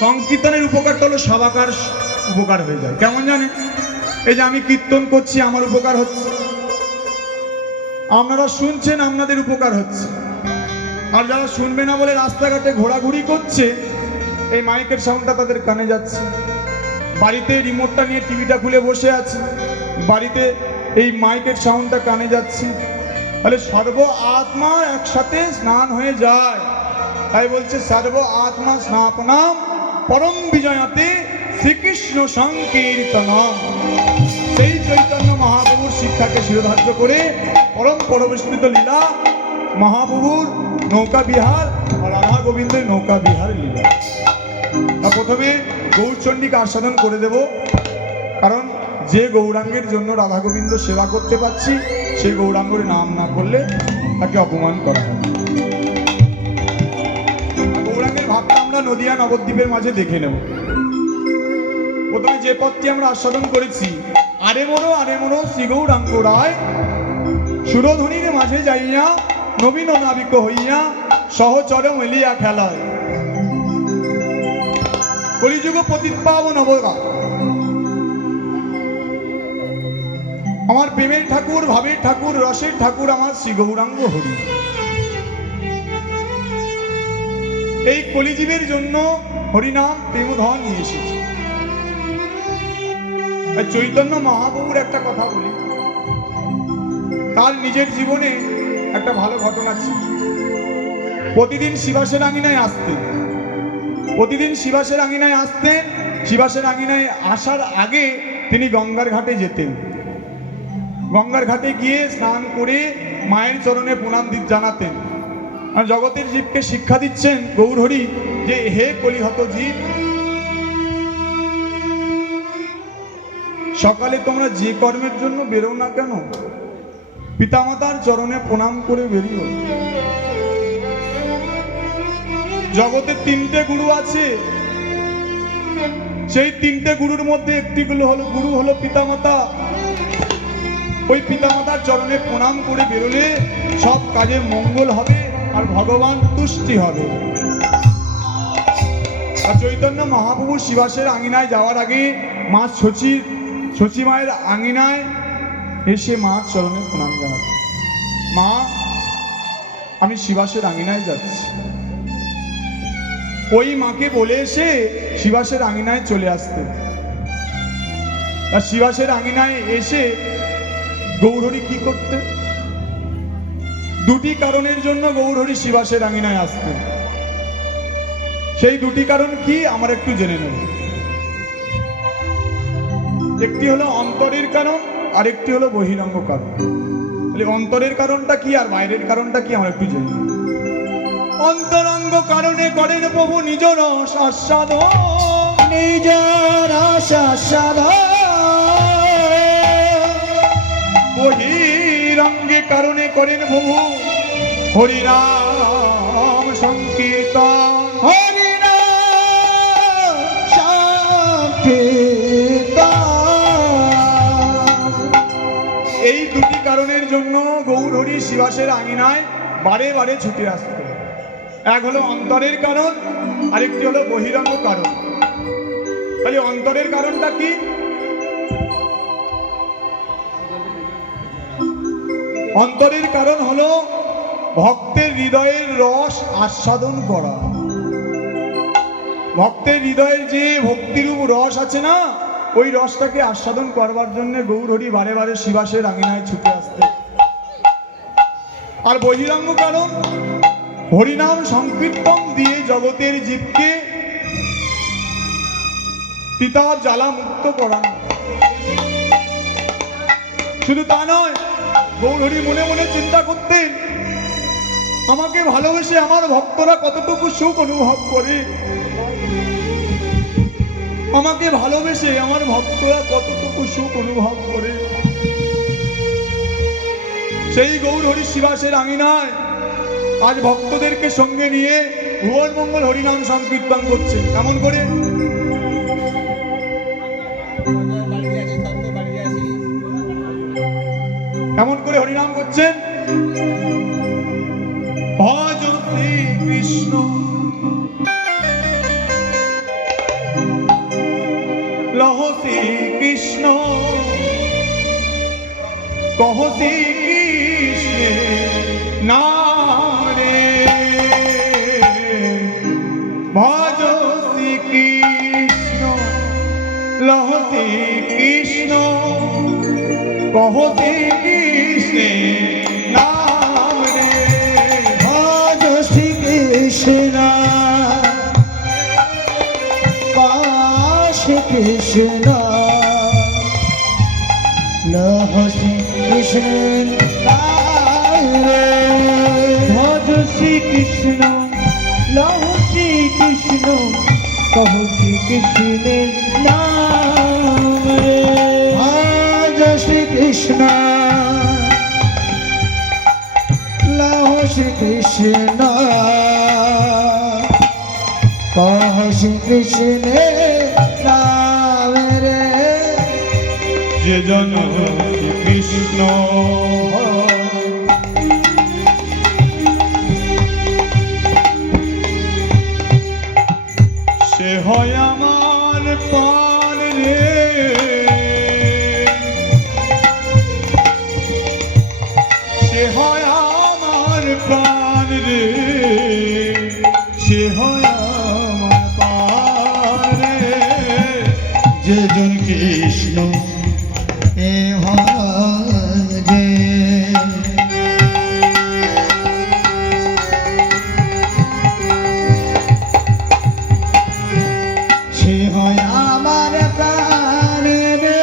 সংকীর্তনের উপকারটা হলো সবাকার উপকার হয়ে যায়। কেমন জানেন? এই যে আমি কীর্তন করছি, আমার উপকার হচ্ছে, আপনারা শুনছেন, আপনাদের উপকার হচ্ছে। আর যারা শুনবে না বলে রাস্তাঘাটে ঘোরাঘুরি করছে, এই মাইকের সাউন্ডটা তাদের কানে যাচ্ছে। বাড়িতে রিমোটটা নিয়ে টিভিটা খুলে বসে আছে, বাড়িতে এই মাইকের সাউন্ডটা কানে যাচ্ছে। তাহলে সর্ব আত্মা একসাথে স্নান হয়ে যায়। তাই বলছে সর্ব আত্মা স্নাপনাম পরম বিজয়াতে শ্রীকৃষ্ণ সংকীর্তনম। সেই চৈতন্য মহাপ্রভুর শিক্ষাকে শিরোধার্য করে পরম পরবিষ্কৃত লীলা মহাপ্রভুর নৌকা বিহার আর রাধা গোবিন্দের নৌকা বিহার লীলা। প্রথমে গৌরচণ্ডীকে আস্বাদন করে দেব, কারণ যে গৌরাঙ্গের জন্য রাধা গোবিন্দ সেবা করতে পারছি, সেই গৌরাঙ্গের নাম না করলে তাকে অপমান করা হয়। গৌরাঙ্গের ভাবটা আমরা নদিয়া নবদ্বীপের মাঝে দেখে নেব। প্রথমে যে পথটি আমরা আস্বাদন করেছি, আরে মনো শ্রী গৌরাঙ্গ রায় সুরধ্বনির মাঝে যাইয়া নবীন নাবিক হইয়া সহচর মেলিয়া খেলায় কলিযুগ পতিতপাবন নবগা। আমার প্রেমের ঠাকুর, ভাবের ঠাকুর, রসের ঠাকুর আমার শ্রী গৌরাঙ্গ হরি। এই কলিজীবের জন্য হরিনাম প্রেমধন নিয়ে এসেছে। চৈতন্য মহাপ্রভুর একটা কথা বলি, তার নিজের জীবনে একটা ভালো ঘটনা ছিল। প্রতিদিন শিবাসের আঙিনায় আসতেন, প্রতিদিন শিবাসের আঙিনায় আসতেন। শিবাসের আঙিনায় আসার আগে তিনি গঙ্গার ঘাটে যেতেন। গঙ্গার ঘাটে গিয়ে স্নান করে মায়ের চরণে প্রণাম জানাতেন। আর জগতের জীবকে শিক্ষা দিচ্ছেন গৌরহরি যে হে কলিহত জীব, সকালে তোমরা যে কর্মের জন্য বেরো না কেন, পিতামাতার চরণে প্রণাম করে বেরিও। জগতের তিনটে গুরু আছে, সেই তিনটে গুরুর মধ্যে একটি গুরু হলো পিতামাতা। ওই পিতামাতার চরণে প্রণাম করে বেরোলে সব কাজে মঙ্গল হবে আর ভগবান তুষ্টি হবে। আর চৈতন্য মহাপ্রভু শিবাসের আঙিনায় যাওয়ার আগে মা শচী মায়ের আঙিনায় এসে মার চরণে প্রণাম জানাতে, মা আমি শিবাসের আঙিনায় যাচ্ছি। ওই মাকে বলে এসে শিবাসের আঙিনায় চলে আসতে। আর শিবাসের আঙিনায় এসে গৌরহরি কি করতে? দুটি কারণের জন্য গৌরহরি শিবাসের আঙিনায় আসতেন। সেই দুটি কারণ কি আমার একটু জেনে নেব। একটি হলো অন্তরের কারণ, আর একটি হলো বহিরঙ্গ কারণ। তাহলে অন্তরের কারণটা কি আর বাইরের কারণটা কি আমরা একটু জেনে নেব। অন্তরঙ্গ কারণে করেন প্রভু নিজ রস আস্বাদন, নিজ রস আস্বাদন। বহিরঙ্গে কারণে করেন প্রভু হরিনাম সংকীর্তন, হরিনাম সংকীর্তন। এই দুটি কারণের জন্য গৌরহরি শিবাসের আঙিনায় বারে বারে ছুটে আসত। এক হলো অন্তরের কারণ, আরেকটি হলো বহিরঙ্গ কারণ। তাহলে অন্তরের কারণটা কি? অন্তরের কারণ হলো ভক্তের হৃদয়ের রস আস্বাদন করা। ভক্তের হৃদয়ের যে ভক্তিরূপ রস আছে না, ওই রসটাকে আস্বাদন করবার জন্য গৌরহরি বারে বারে শিবাসের আঙিনায় ছুটে আসতে। আর বহিরঙ্গ কারণ হরিনাম সংকীর্তন দিয়ে জগতের জীবকে পিতা জ্বালা মুক্ত করানো। শুধু তা নয়, গৌরহরি মনে মনে চিন্তা করতেন আমাকে ভালোবেসে আমার ভক্তরা কতটুকু সুখ অনুভব করে, আমাকে ভালোবেসে আমার ভক্তরা কতটুকু সুখ অনুভব করে। সেই গৌরহরি শিবাসের আঙিনায় আজ ভক্তদেরকে সঙ্গে নিয়ে ভুবন মঙ্গল হরিনাম সংকীর্তন করছে। কেমন করে? কেমন করে হরিনাম করছেন? ভজ শ্রী কৃষ্ণ লহ শ্রী কৃষ্ণ কহ শ্রী কৃষ্ণের নাম রে ভজ শ্রী কৃষ্ণ লহ শ্রী কৃষ্ণ কহ শ্রী কৃষ্ণের নাম রে ভজ শ্রী কৃষ্ণ শ্রী কৃষ্ণ লহ শ্রী কৃষ্ণ ভজ শ্রী কৃষ্ণ লহ শ্রী কৃষ্ণ কহ শ্রী কৃষ্ণের নাম রে ভজ শ্রী কৃষ্ণ লহ শ্রী কৃষ্ণ কহ শ্রী কৃষ্ণের নাম রে যে জন শ্রী কৃষ্ণ সে হয় আমার পান রে সে হয় আমার প্রাণ রে সে হয় আমার প্রাণ রে যে জন কৃষ্ণ এ ভজে সে হয় আমার প্রাণ রে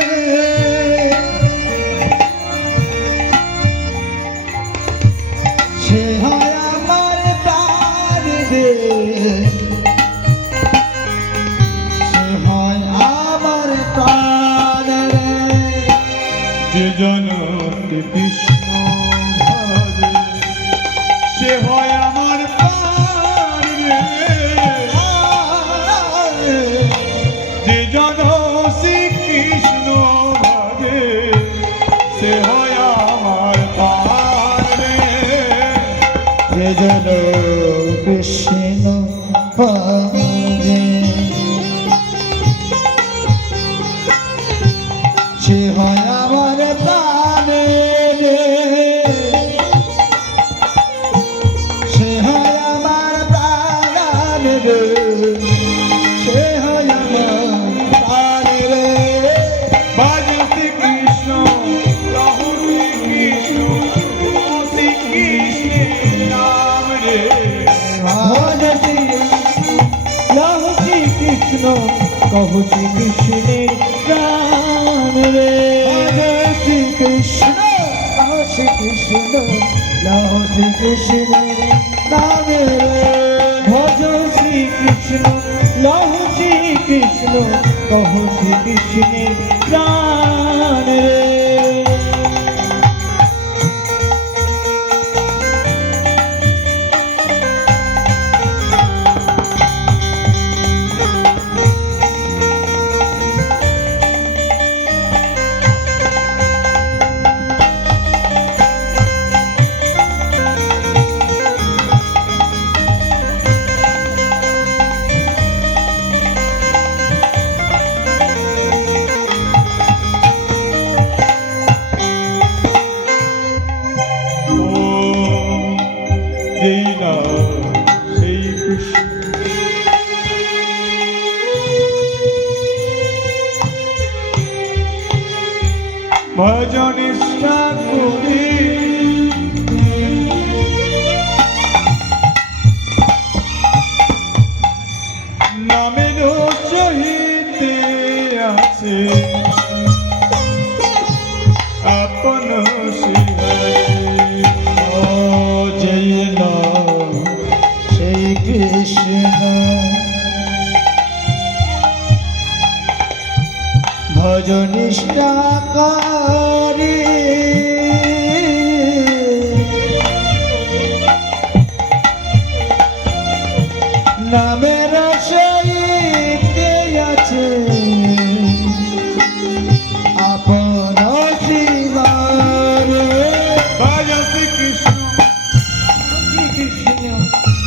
সে হয় আমার প্রাণ রে সে হয় আমার প্রাণ রে যে জন শ্রী কৃষ্ণ ভজে সে হয় আমার প্রাণ রে যে জন শ্রী কৃষ্ণ ভজে সে হয় আমার প্রাণ রে যে জন কৃষ্ণ ভজে সে হয় আমার প্রাণ রে সে হয় আমার প্রাণ রে সে হয় আমার প্রাণ রে ভজ শ্রী কৃষ্ণ লহ শ্রী কৃষ্ণ কহ শ্রী কৃষ্ণের নাম রে ভজ শ্রী লহ শ্রী কৃষ্ণ কহ শ্রী কৃষ্ণের নাম রে হরে শ্রী কৃষ্ণ শ্রী কৃষ্ণ লহ শ্রী কৃষ্ণের নাম রে ভজ শ্রী কৃষ্ণ লহ শ্রী কৃষ্ণ কহ শ্রী কৃষ্ণের প্রাণ রে যেই না সেই কৃষ্ণ ভজন নিষ্ঠা করি নামের সহিতে আছে আপন ও জয় নাম সেই কৃষ্ণ ভজ নিষ্ঠা করি নামের সহিতে আছে আপন শিবারে ভজ শ্রী কৃষ্ণ শ্রী কৃষ্ণ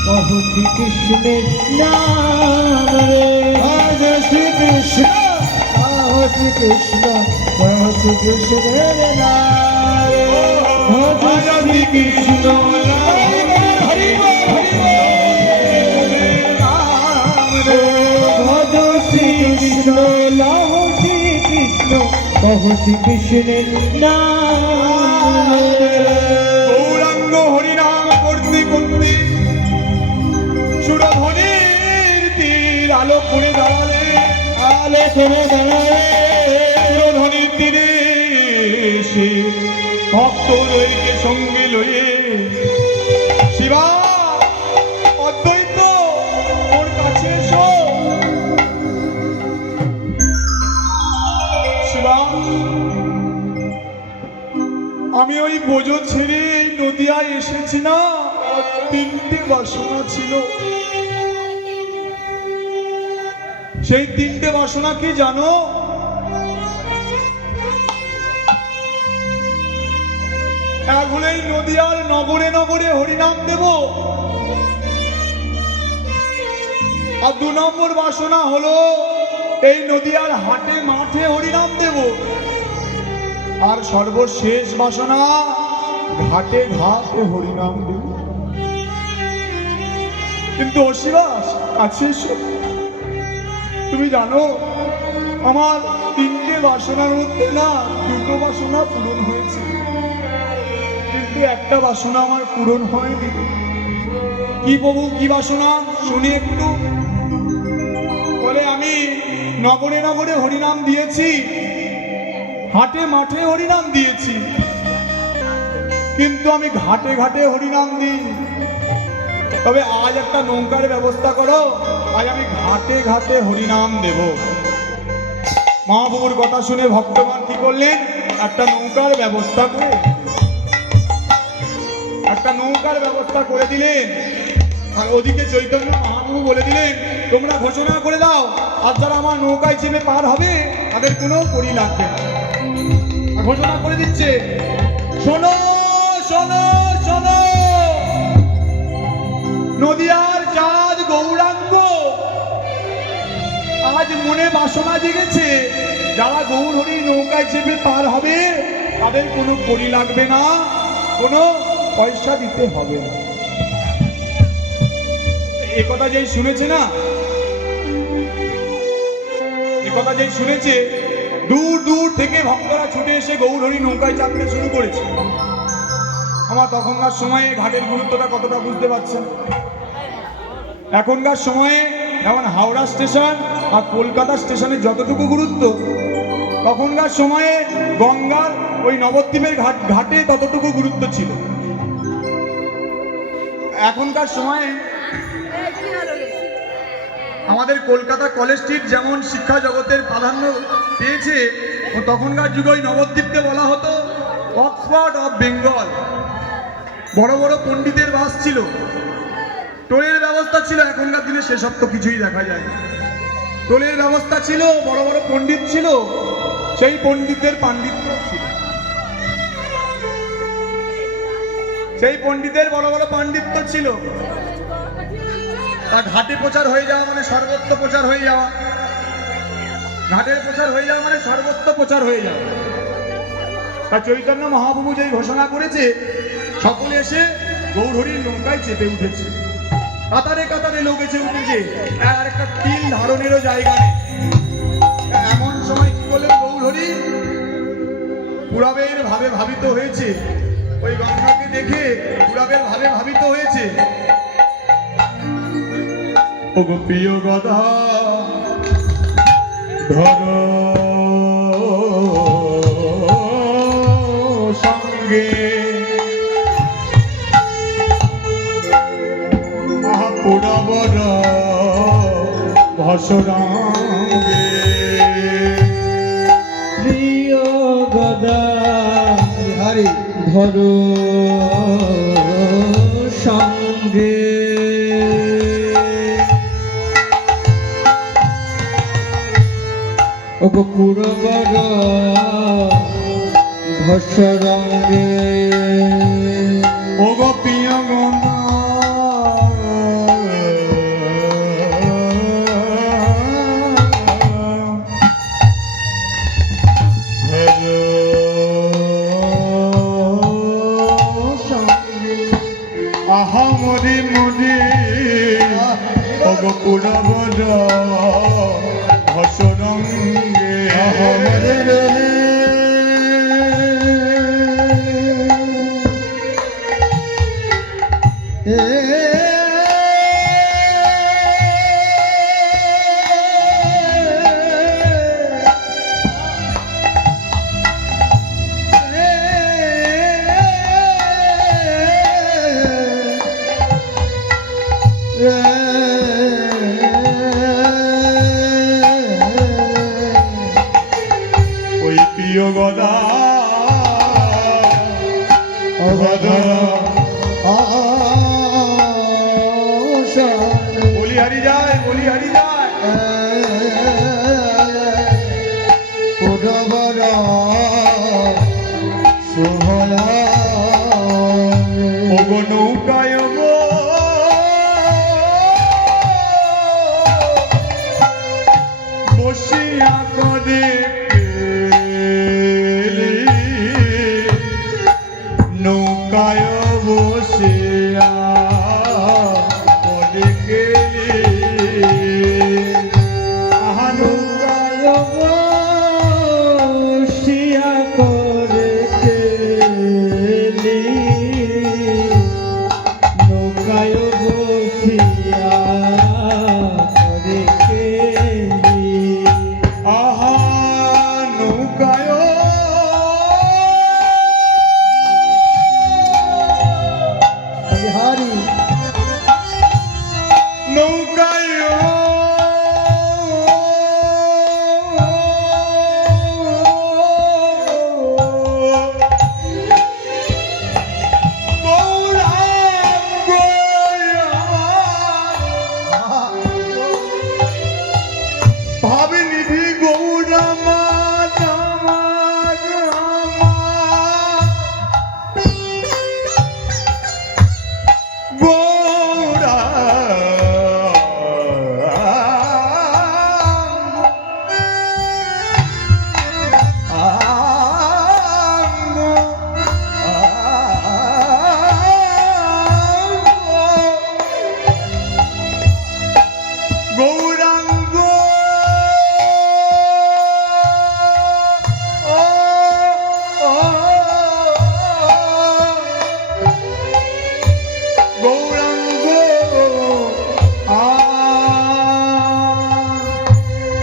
কহ শ্রী কৃষ্ণের নাম রে ভজ শ্রী কৃষ্ণ কৃষ্ণ জয় শ্রী কৃষ্ণের নাম ভজ শ্রী কৃষ্ণ হরি বল ভজ শ্রী কৃষ্ণ লহ শ্রী কৃষ্ণ কহ শ্রী কৃষ্ণের নাম গৌরাঙ্গ হরিনাম করতে করতে সুরধ্বনির তীর আলো করে দাঁড়ালে আলে করে দাঁড়ায় সুরধ্বনির তীরে সে ভক্ত রয়েকে সঙ্গে লয়ে শিবা অদ্বৈত ওর কাছে এসো শিবা আমি ওই বোঝো ছেড়ে এই নদিয়ায় এসেছি না, তিনটে বাসনা ছিল। সেই তিনটে বাসনা কি জানো? এক হলো এই নদিয়ার নগরে নগরে হরিনাম দেব, আর 2 নম্বর বাসনা হলো এই নদিয়ার হাটে মাঠে হরিনাম দেব, আর সর্বশেষ বাসনা ঘাটে ঘাটে হরিনাম দেব। কিন্তু অশিবাস আছে তুমি জানো আমার তিনটে বাসনার মধ্যে না 2টো বাসনা পূরণ হয়েছে, কিন্তু একটা বাসনা আমার পূরণ হয়নি। কি প্রভু কি বাসনা শুনি একটু। বলে আমি নগরে নগরে হরিনাম দিয়েছি, হাটে মাঠে হরিনাম দিয়েছি, কিন্তু আমি ঘাটে ঘাটে হরিনাম দিই। তবে আজ একটা নৌকার ব্যবস্থা করো, আজ আমি ঘাটে ঘাটে হরিনাম দেব। মহাপ্রভুর কথা শুনে ভক্তগণ কি করলেন? একটা নৌকার ব্যবস্থা করে দিলেন। আর ওদিকে চৈতন্য মহাপ্রভু বলে দিলেন তোমরা ঘোষণা করে দাও, আর যারা আমার নৌকায় চেপে পার হবে তাদের কোনো করি লাগবে না। ঘোষণা করে দিচ্ছে, শোনো শোনো শোনো, নদিয়ার চাঁদ গৌরাঙ্গ আজ মনে বাসনা জেগেছে, যারা গৌর হরি নৌকায় চেপে পার হবে তাদের কোনো করি লাগবে না, কোনো পয়সা দিতে হবে না। একথা যেই শুনেছে না, একথা যেই শুনেছে, দূর দূর থেকে ভক্তরা ছুটে এসে গৌর হরি নৌকায় চাপতে শুরু করেছে। আমার তখনকার সময়ে ঘাটের গুরুত্বটা কতটা বুঝতে পারছেন। এখনকার সময়ে যেমন হাওড়া স্টেশন আর কলকাতা স্টেশনের যতটুকু গুরুত্ব, তখনকার সময়ে গঙ্গার ওই নবদ্বীপের ঘাটে ততটুকু গুরুত্ব ছিল। এখনকার সময়ে আমাদের কলকাতা কলেজ স্ট্রিট যেমন শিক্ষা জগতের প্রাধান্য পেয়েছে, ও তখনকার যুগে ওই নবদ্বীপকে বলা হতো অক্সফোর্ড অফ বেঙ্গল। বড় বড় পণ্ডিতের বাস ছিল, টোলের ব্যবস্থা ছিল, এখনকার দিনে সেসব তো কিছুই দেখা যায় না। টোলের ব্যবস্থা ছিল, বড় বড় পণ্ডিত ছিল, সেই পণ্ডিতদের পাণ্ডিত্য ছিল, সেই পণ্ডিতের বড় বড় পাণ্ডিত্য ছিল। তা ঘাটে প্রচার হয়ে যাওয়া মানে সর্বত্র প্রচার হয়ে যাওয়া, ঘাটের প্রচার হয়ে যাওয়া মানে সর্বত্র প্রচার হয়ে যাওয়া। তা চৈতন্য মহাপ্রভু যেই ঘোষণা করেছে, সকলে এসে গৌর হরির নৌকায় চেপে উঠেছে, কাতারে কাতারে লোক এসে উঠেছে, আর একটা তিল ধারণেরও জায়গা নেই। এমন সময় কি করলেন গৌর হরি? পুরাবের ভাবে ভাবিত হয়েছে, ওই গঙ্গাকে দেখে পুরাবের ভাবে ভাবিত হয়েছে। ও গো প্রিয় গদা ধর সঙ্গে, মহাপুরবর ভসরাঙ্গে, প্রিয় গদা হরি ধরো সঙ্গে, অপপুরবর ভসরঙ্গে, ও গো প্রিয় গদা বড় ভসরঙ্গে ওই প্রিয় গদা বলি হারি যায় বলি হারি যায় ওগো নৌকায় গো বসিয়া কদে নৌকায় বসিয়া কদে গেলি আহা নৌকায় বসিয়া করে গেলি নৌকায় বসিয়া করে গেলি আহা নৌকায় বিহারি নৌকায় ভাবে নিধি গৌরামা রামা রামা গৌরা গৌরাঙ্গ গৌরাঙ্গ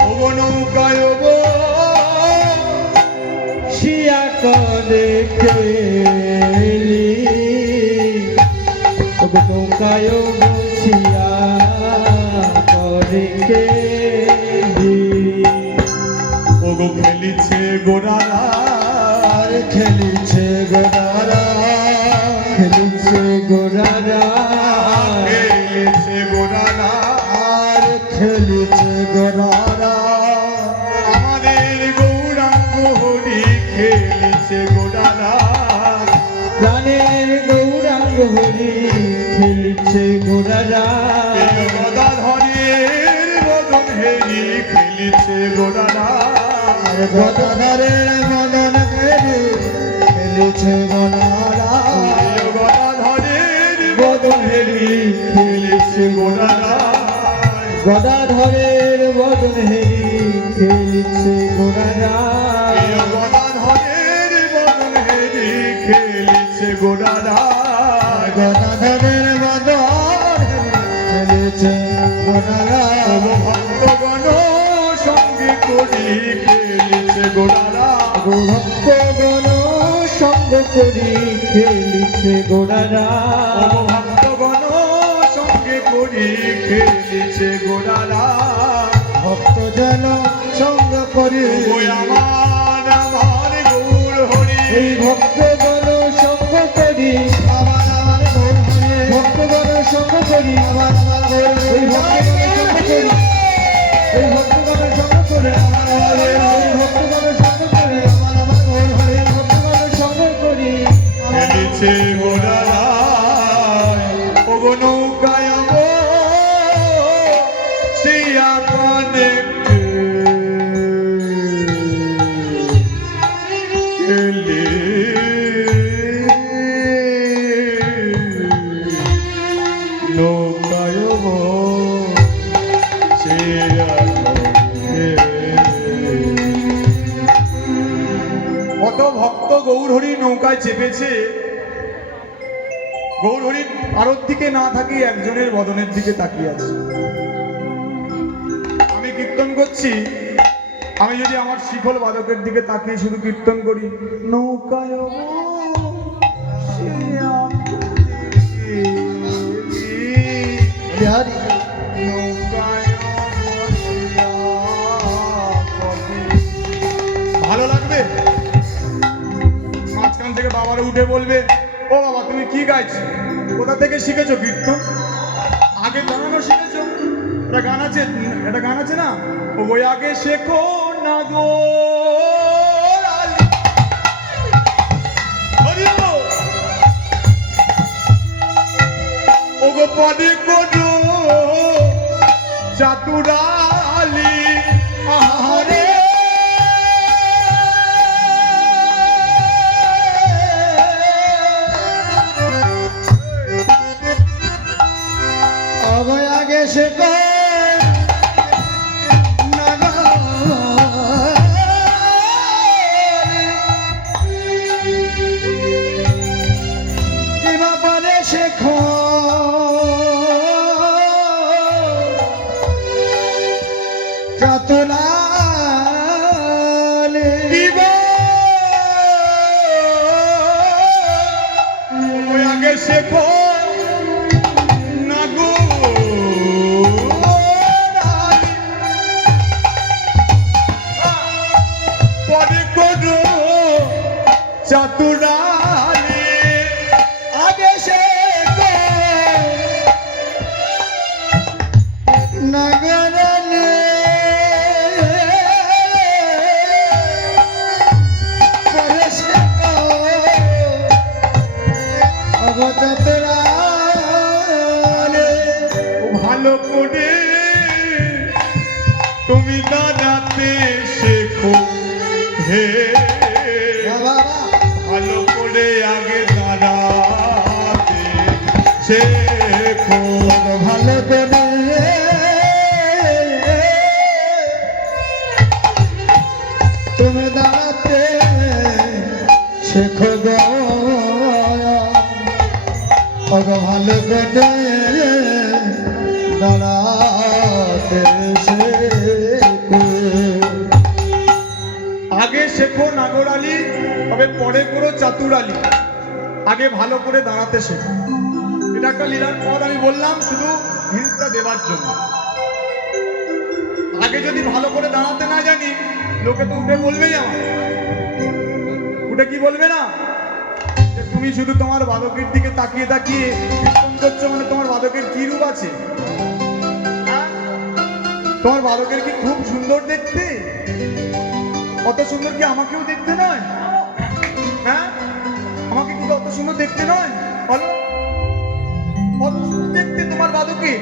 ওগো নৌকায় শিয়া করে গেলি নৌকায় বসিয়া করে গেলি ওগো খেলিছে গোড়ারা আর খেলিছে গোদারা খেলিছে গোরারা খেলিছে গোড়ারা আর খেলিছে গোদারা আমাদের গৌরাঙ্গ হরি খেলিছে গোড়ারা প্রাণের গৌরাঙ্গ হরি খেলিছে গোরারা গদাধরের বদন হেরি খেলিছে গোড়ারা আর গদাধরের মদন খেলি খেলিছে গোদারা গদাধরের বদন হেরি খেলিছে গোড়ারা গদাধরের বদন হেরি খেলিছে গোরারা গদাধরের বদন হেরি খেলিছে গোড়ারা গদাধরের মদন খেলিছে গোদারা ভক্তগণ সঙ্গে করি খেলিছে গোড়ারা ভক্তগণ সঙ্গ করি খেলিছে গোরারা ভক্তগণ সঙ্গে করি খেলিছে গোড়ারা ভক্ত যেন সঙ্গ করি ওই আমার আমার গৌর হরি এই ভক্তগণ সঙ্গ করি আমার আমার গৌর হরি ভক্তগণ সঙ্গ করি আমার আমার গৌর এই হরি ভক্তগণ সঙ্গ করি এই ভক্তগণ সঙ্গ করি আমার আমার গৌর হরি ভক্তগণ সঙ্গ করি খেলিছে গোড়ারা ওগো নৌকায় সিয়া কানে খেলে নৌকায় চেপেছে, গৌরহরি আরোর দিকে না থাকি একজনের বদনের দিকে তাকিয়ে আছে। আমি কীর্তন করছি, আমি যদি আমার শিখল বাদকের দিকে তাকিয়ে শুধু কীর্তন করি, নৌকায় গো সে বিহারি নৌকায় বসিয়া কবি। ভালো লাগবে? মাঝখান থেকে বাবারা উঠে বলবে, ও বাবা তুমি কি গাইছো, কোথা থেকে শিখেছো কীর্তন, আগে গানও শিখেছো? একটা গান আছে না, ওই আগে শেখো না গো লালি। হরি বল। ও গো পদে কোডো চাতুরালি আহারে অভয় আগে সে শেখো চাতলালে ওই আগে শেখো না গো লালি। পদে কোডো চাতুরালি আগে শেখো নগরলে পরে শেখো অবচতরালে ভালো করে তুমি দাঁড়াতে শেখো হে, বাবা ভালো করে আগে দাঁড়াতে শেখো। ভালো করে তুমি দাঁড়াতে শেখো গো ভালো করে দাঁড়াতে শেখো আগে শেখো নাগরালি, তবে পরে করো চাতুরালি। আগে ভালো করে দাঁড়াতে শেখো। এটা একটা লীলার পদ আমি বললাম শুধু হিন্সটা দেবার জন্য। আগে যদি ভালো করে দাঁড়াতে না জানি, লোকে তো উঠে বলবেই আমার, উঠে কি বলবে না, যে তুমি শুধু তোমার বাদকের দিকে তাকিয়ে তাকিয়ে কীর্তন করছো, মানে তোমার বাদকের কি রূপ আছে? হ্যাঁ? তোমার বাদকের কি খুব সুন্দর দেখতে? অত সুন্দর কি আমাকেও দেখতে নয়? হ্যাঁ, আমাকে কি অত সুন্দর দেখতে নয়? বলো, অত সুন্দর দেখতে তোমার বাদকে?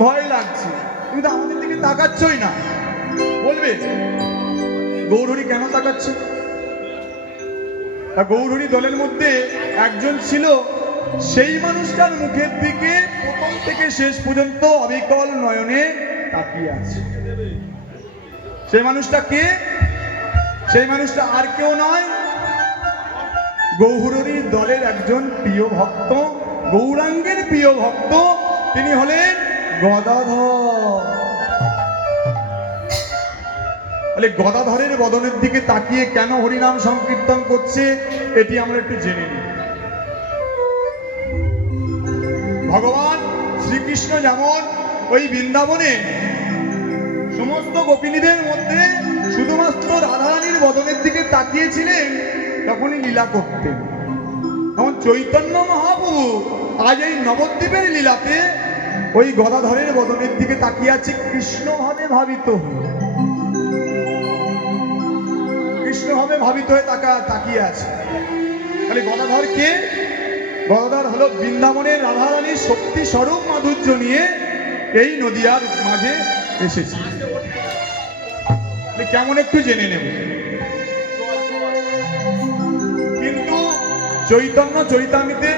ভয় লাগছে, তুমি তো আমাদের দিকে তাকাচ্ছই না। বলবে গৌরহরি কেন তাকাচ্ছে? গৌরহরি দলের মধ্যে একজন ছিল, সেই মানুষটার মুখের দিকে প্রথম থেকে শেষ পর্যন্ত অবিকল নয়নে তাকিয়ে আছে। সেই মানুষটা কে? সেই মানুষটা আর কেউ নয়, গৌরহরির দলের একজন প্রিয় ভক্ত, গৌরাঙ্গের প্রিয় ভক্ত, তিনি হলেন গদাধর। তাহলে গদাধরের বদনের দিকে তাকিয়ে কেন হরিনাম সংকীর্তন করছে, এটি আমরা একটু জেনে নিই। ভগবান শ্রীকৃষ্ণ যেমন ওই বৃন্দাবনে সমস্ত গোপিনীদের মধ্যে শুধুমাত্র রাধারানীর বদনের দিকে তাকিয়েছিলেন তখনই লীলা করতেন, যেমন চৈতন্য মহাপ্রভু আজ এই নবদ্বীপের লীলাতে ওই গদাধরের বদনের দিকে তাকিয়ে আছে কৃষ্ণ ভাবে ভাবিত হয়ে। কৃষ্ণ ভাবে ভাবিত হয়ে তাকিয়ে আছে। তাহলে গদাধর কে? গদাধর হলো বৃন্দাবনের রাধারানীর শক্তি স্বরূপ মাধুর্য নিয়ে এই নদিয়ার মাঝে এসেছে। কেমন একটু জেনে নেব। কিন্তু চৈতন্য চরিতামৃতে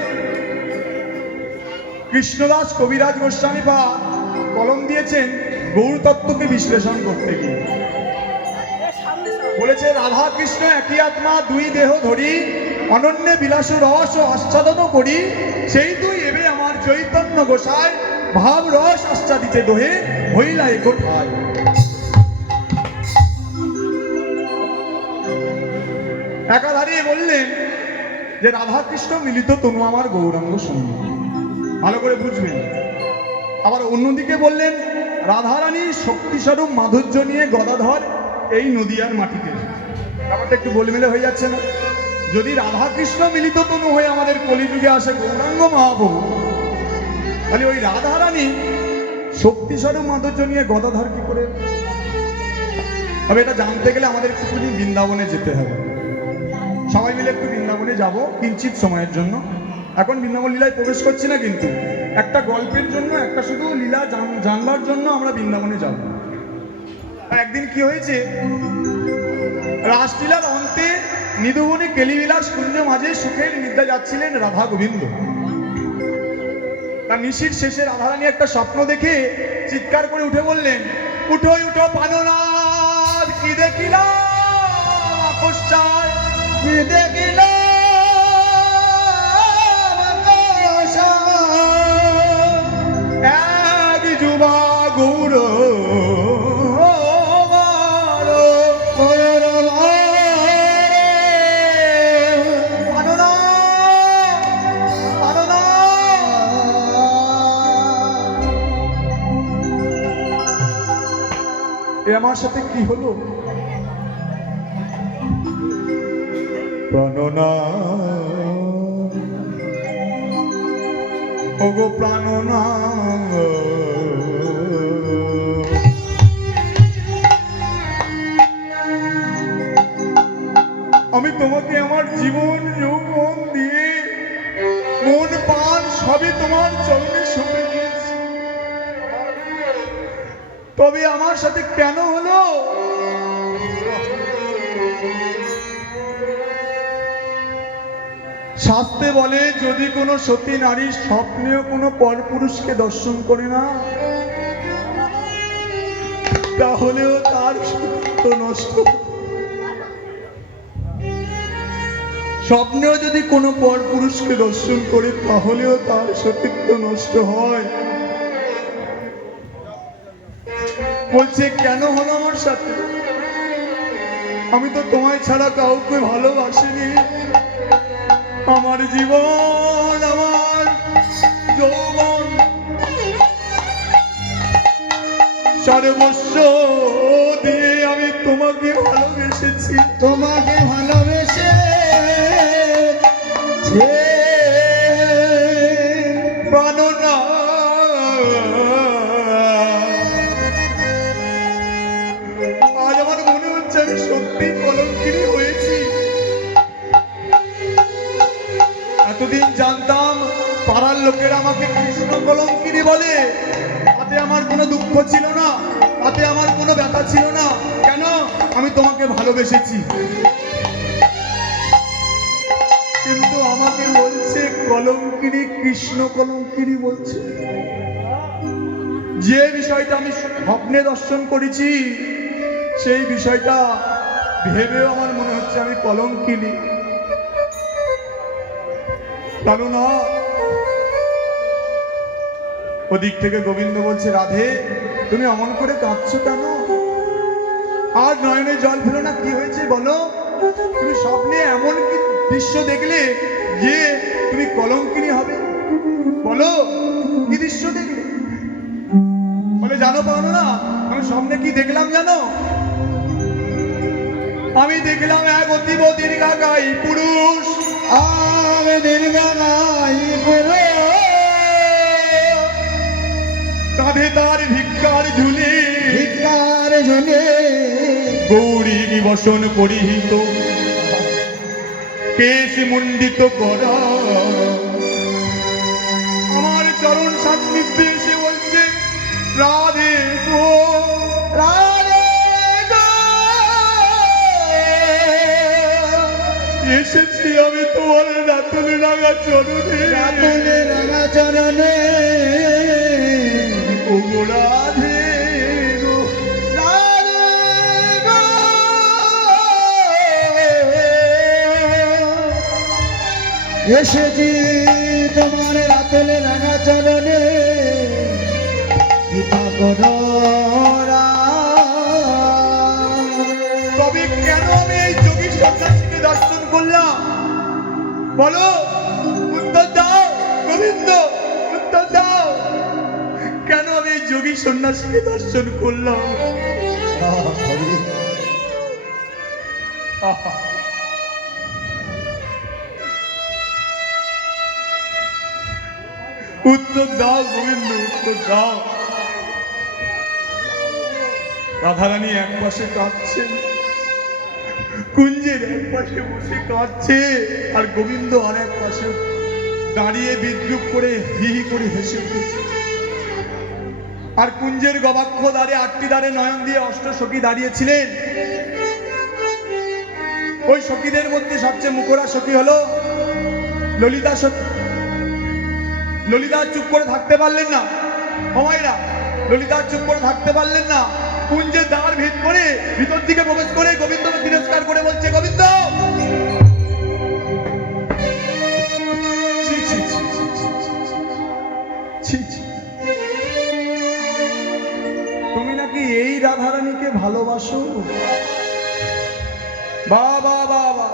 কৃষ্ণদাস কবিরাজ গোস্বামী বা কলম দিয়েছেন গৌর তত্ত্বকে বিশ্লেষণ করতে গিয়ে, বলেছে রাধা কৃষ্ণ একই আত্মা দুই দেহ ধরি অনন্যে বিলাস রস ও আস্বাদন করি, সেই তুই এবে আমার চৈতন্য গোসাই ভাব রস আস্বাদিতে দোহে হইলা একঠায়। একাধারে বললেন যে রাধাকৃষ্ণ মিলিত তনু আমার গৌরাঙ্গ সুন্দর, ভালো করে বুঝবেন। আবার অন্যদিকে বললেন রাধারানীর শক্তিস্বরূপ মাধুর্য নিয়ে গদাধর এই নদিয়ার মাটিতে। ব্যাপারটা একটু গোলমেলে হয়ে যাচ্ছে না? যদি রাধাকৃষ্ণ মিলিত তনু হয়ে আমাদের কলিযুগে আসে গৌরাঙ্গ মহাপ্রভু, তাহলে ওই রাধারানী শক্তিস্বরূপ মাধুর্য নিয়ে গদাধর কি করে? তবে এটা জানতে গেলে আমাদের কিছুদিন বৃন্দাবনে যেতে হবে। সবাই মিলে একটু বৃন্দাবনে যাব কিঞ্চিত সময়ের জন্য। এখন বৃন্দাবন লীলায় প্রবেশ করছি না, কিন্তু একটা গল্পের জন্য, একটা শুধু লীলা জানবার জন্য আমরা বৃন্দাবনে যাব। একদিন কি হয়েছে, রাসলীলার অন্তে নিধুবনে কেলিবিলাস কুঞ্জ মাঝে সুখের নিদ্রা যাচ্ছিলেন রাধা গোবিন্দ। তার নিশির শেষে রাধারানী একটা স্বপ্ন দেখে চিৎকার করে উঠে বললেন, উঠো উঠো পাননাথ, কি দেখিলাম আকস্মায়, কি দেখিলাম এক যুবা গৌর আমার সাথে কি হলো? প্রাণনাথ, ওগো প্রাণনাথ, আমি তোমাকে আমার জীবন যৌবন দিয়ে মন প্রাণ সবই তোমার চরণে সঁপে দিয়েছি, তবে আমার সাথে কেন হলো? শাস্ত্রে বলে যদি কোনো সতী নারী স্বপ্নেও কোনো পরপুরুষকে দর্শন করে না, তাহলেও তার সত্য নষ্ট। স্বপ্নেও যদি কোনো পরপুরুষকে দর্শন করে তাহলেও তার সতীত্ব নষ্ট হয়। বলছে কেন হলো আমার সাথে? আমি তো তোমায় ছাড়া কাউকে ভালোবাসিনি। আমার জীবন, আমার যৌবন, সর্বস্ব দিয়ে আমি তোমাকে ভালোবেসেছি। তোমাকে ভালোবেসে প্রাণনাথ, আজ আমার মনে হচ্ছে আমি সত্যি কলঙ্কিনী হয়েছি। এতদিন জানতাম পাড়ার লোকেরা আমাকে কৃষ্ণ কলঙ্কিনী বলে, তাতে আমার কোনো দুঃখ ছিল না, তাতে আমার কোনো ব্যথা ছিল না। কেন? আমি তোমাকে ভালোবেসেছি। কিন্তু আমাকে বলছে কলঙ্কিনী, কৃষ্ণ কলঙ্কিনী বলছে। যে বিষয়টা আমি স্বপ্নে দর্শন করেছি সেই বিষয়টা ভেবেও আমার মনে হচ্ছে আমি কলঙ্কিনী। কারণ ওদিক থেকে গোবিন্দ বলছে, রাধে তুমি অমন করে কাঁদছো কেন? আর নয়নে জল ফেলো না, কি হয়েছে বলো? তুমি স্বপ্নে এমন কি দৃশ্য দেখলে যে তুমি কলঙ্কিনী হবে? বলো কি দৃশ্য দেখলে? বলে জানো পারো না, আমি স্বপ্নে কি দেখলাম জানো? আমি দেখলাম এক অতীব দীর্ঘাকায়ী পুরুষ, আমি দীর্ঘায়ী পুরুষ, কাঁধে তার ভিক্ষার ঝুলি, ভিক্ষার ঝুলি, গৌরী বসন পরিহিত, কেশ মুন্ডিত করা, আমার চরণ সান্নিধ্যে এসে বলছে, রাধে গো, রাধে গো, এসেছি আমি তোমার রাতুল রাঙা চরণে, রাতুল রাঙা চরণে, ওগো রাধে গো, রাধে গো। এসেছি তোমার রাতের রাঙা চরণে কৃপা করো তবে কেন আমি এই যোগী সন্ন্যাসীকে দর্শন করলাম বলো, উত্তর দাও গোবিন্দ, উত্তর দাও। কেন আমি এই যোগী সন্ন্যাসীকে দর্শন করলাম? আহা, উত্তর দাও গোবিন্দ, উত্তর দাও। রাধারানী এক পাশে কাঁদছেন, কুঞ্জের এক পাশে বসে কাঁদছে, আর গোবিন্দ আর এক পাশে দাঁড়িয়ে বিদ্রুপ করে হি হি করে হেসে উঠেছে। আর কুঞ্জের গবাক্ষ দ্বারে 8টি দ্বারে নয়ন দিয়ে অষ্টসখী দাঁড়িয়েছিলেন। ওই সখীদের মধ্যে সবচেয়ে মুখরা সখী হলো ললিতা সখী। ললিতা চুপ করে থাকতে পারলেন না, হমাইরা ললিতা চুপ করে থাকতে পারলেন না। কুঞ্জের দ্বার ভেদ করে ভিতর দিকে প্রবেশ করে গোবিন্দকে তিরস্কার করে বলছে, গোবিন্দ ছি, ছি, ছি, ছি, ছি, ছি, ছি। তুমি নাকি এই রাধারানীকে ভালোবাসো? বাবা বাবা,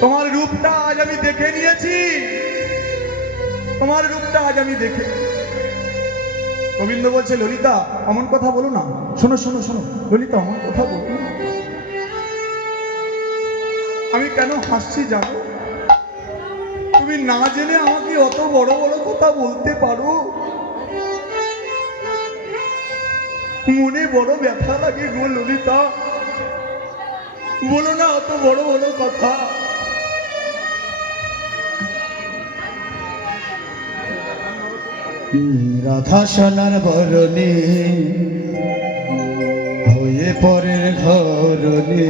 তোমার রূপটা আজ আমি দেখে নিয়েছি, তোমার রূপটা আজ আমি দেখে। গোবিন্দ বলছে, ললিতা অমন কথা বলো না, শোনো শোনো শোনো, ললিতা অমন কথা বলো না। আমি কেন হাসছি জানো? তুমি না জেনে আমাকে অত বড় বড় কথা বলতে পারো? মনে বড় ব্যথা লাগে গো ললিতা, বলো না অত বড় বড় কথা। রাধা সোনার বরণী হয়ে পরের ঘরণী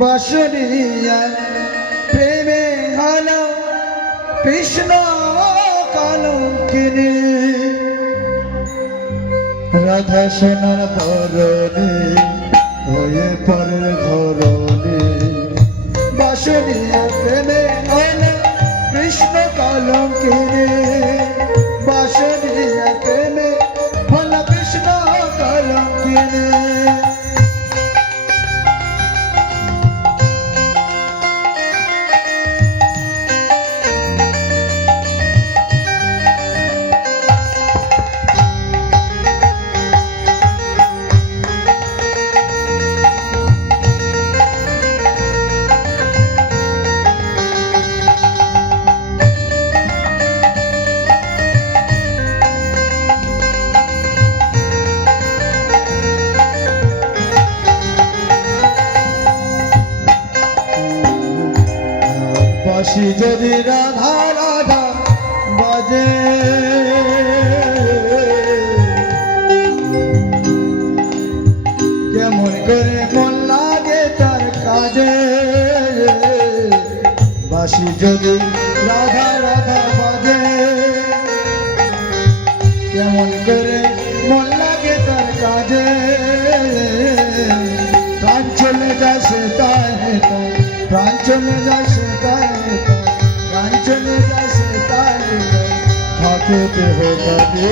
বাসরিয়া প্রেমে হলো কৃষ্ণ কলঙ্কিনী। রাধা সোনার বরণী হয়ে পরের ঘরণী বাসরিয়া প্রেমে হলো কৃষ্ণ কলঙ্কিনী। বাসরিয়া প্রেমে হল কৃষ্ণ কলঙ্কিনী। বাঁশি যদি রাধা রাধা বাজে কেমন করে মন লাগে তার কাজে। বাঁশি যদি রাধা রাধা বাজে কেমন করে মন লাগে তার কাজে। প্রাণ চলে যায় সে তাই তাই, প্রাণ চলে যায় সে তাই তাই, প্রাণ চলে যায় সে তাই তাই, থাকে দেহ কাজে।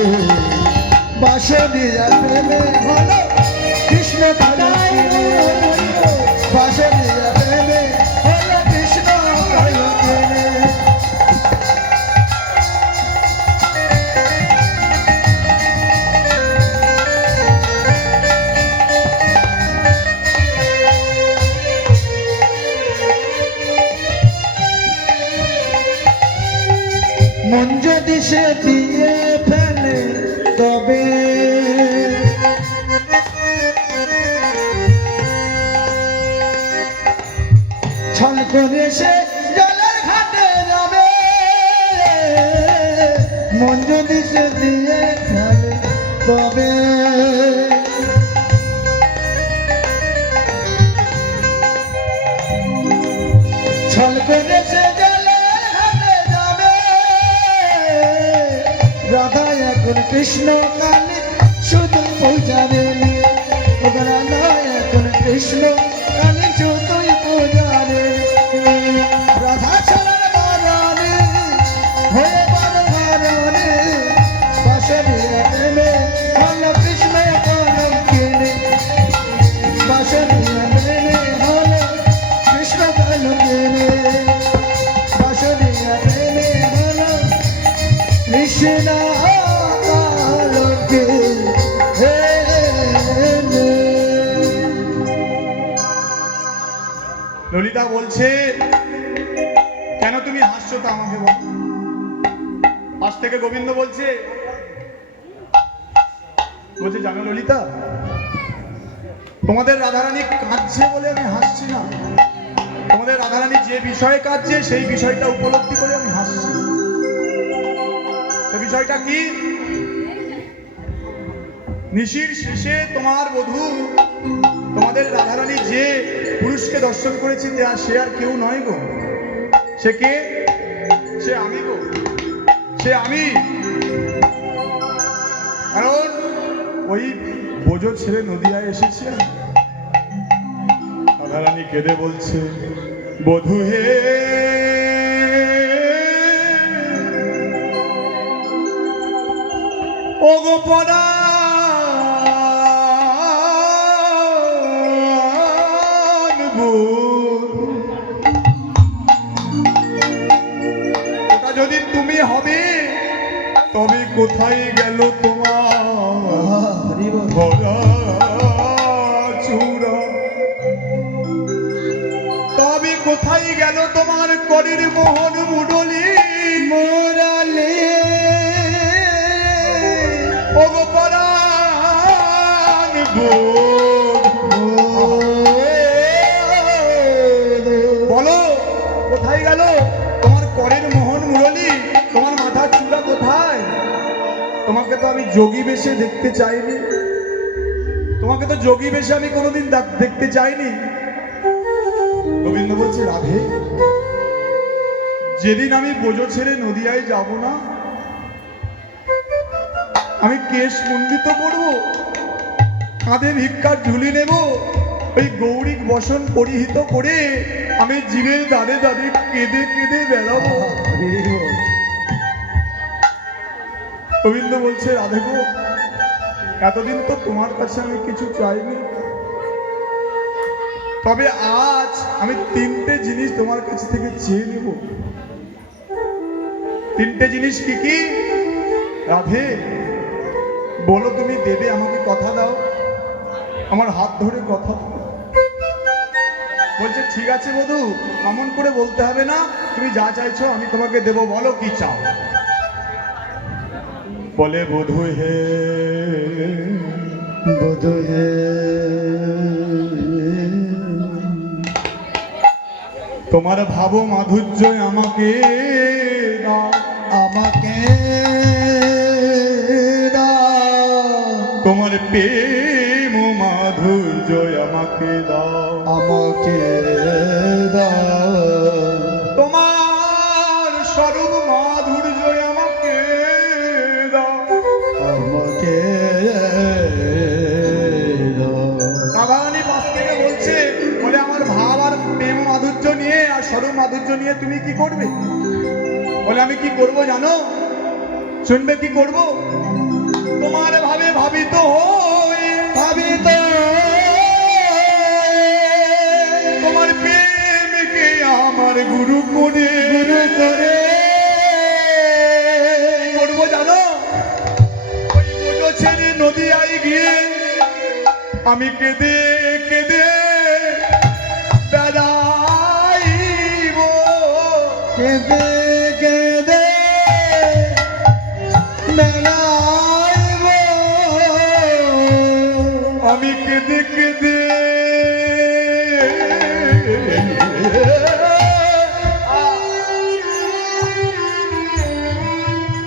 বাঁশরিয়া প্রেমে হলো কৃষ্ণ কলঙ্কিনী। বাঁশরিয়া প্রেমে হলো কৃষ্ণ কলঙ্কিনী। মন যদি সে দিয়ে ফেলে তবে ছল করে সে জলের ঘাটে যাবে। মন যদি সে দিয়ে ফেলে তবে ছল করে সে রাধা এখন কৃষ্ণ কালী শুধু পূজারে রাধা এখন কৃষ্ণ কালী শুধুই পূজারে। ললিতা বলছে, কেন তুমি হাসছো তা আমাকে বলো। পাশ থেকে গোবিন্দ বলছে, জানো ললিতা, তোমাদের রাধারানী কাঁদছে বলে আমি হাসছি না, তোমাদের রাধারানী যে বিষয়ে কাঁদছে সেই বিষয়টা উপলব্ধি করে আমি হাসছি। সে বিষয়টা কি? নিশির শেষে তোমার বধূ, তোমাদের রাধারানী যে পুরুষকে দর্শন করেছে সে আর কেউ নয় গো। সে কে? সে আমি গো, সে আমি। কারণ ওই বোঝো ছেড়ে নদিয়ায় এসেছে। রাধারানী কেঁদে বলছে, বধূ হে, ও গো পরা ওটা যদি তুমি হবে তবে কোথায় গেল তোমার ভরা চূড়া? তবে কোথায় গেল তোমার করের মোহন মুরলী মোরালে ও গো পরাণ গো? বলো কোথায় গেল তোমার করের মোহন মুরলী? তোমার মাথার চূড়া কোথায়? তোমাকে তো আমি যোগী বেশে দেখতে চাইনি, তোমাকে তো যোগী বেশে আমি কোনোদিন দেখতে চাইনি। গোবিন্দ বলছে, রাধে, যেদিন আমি বোঝো ছেড়ে নদিয়ায় যাব না, আমি কেশ মণ্ডিত করব, কাঁধে ভিক্ষার ঝুলি নেব, ওই গৌরিক বসন পরিহিত করে আমি জীবের দাঁড়ে দাঁড়ে কেঁদে কেঁদে বেড়াবো। গোবিন্দ বলছে, রাধে গো, এতদিন তো তোমার কাছে আমি কিছু চাইনি, তবে আজ আমি তিনটে জিনিস তোমার কাছ থেকে চেয়ে নেব। তিনটে জিনিস কি কি? রাধে বলো, তুমি দেবে, আমাকে কথা দাও, আমার হাত ধরে কথা দাও। বলছে, ঠিক আছে বধূ, এমন করে বলতে হবে না, তুমি যা চাইছো আমি তোমাকে দেবো, বলো কি চাও। বলে, বধূ হে, বধূ হে, তোমার ভাব মাধুর্য আমাকে দাও, আমাকে দাও, তোমার প্রেম মাধুর্য আমাকে দাও, আমাকে দাও, তোমার স্বরূপ মাধুর্য আমাকে দাও, আমাকে দাও। রাধারানী পাশ থেকে বলছে, বলে আমার ভাব আর প্রেম মাধুর্য নিয়ে আর স্বরূপ মাধুর্য নিয়ে তুমি কি করবে? বলে, আমি কি করব জানো? শুনবে কি করব? তোমার ভাবে ভাবিত হই, ভাবিত তোমার প্রেমকে আমার গুরু করে করবো জানো? ওই বোঝো ছেড়ে নদিয়ায় গিয়ে আমি কেঁদে কেঁদে বেড়াইব, কেঁদে কেঁদে বেড়াইব, আমি কেঁদে কেঁদে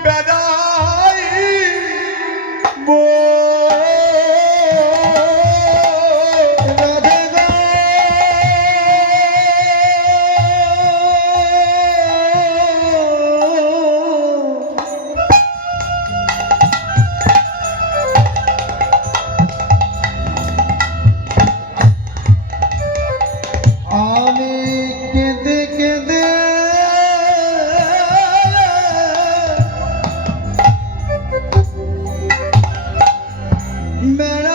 বেড়াইব। রাধে গো, আমি কেঁদে কেঁদে বেড়াইব,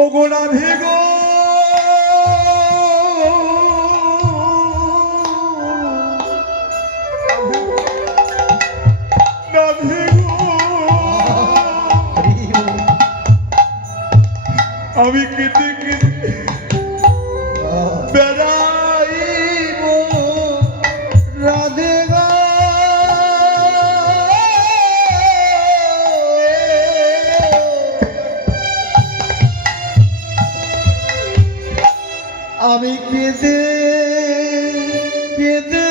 ও গো রাধে গো, রাধে গো, আমি কেঁদে কেঁদে বেড়াইব রাধে গো আমি কেঁদে কেঁদে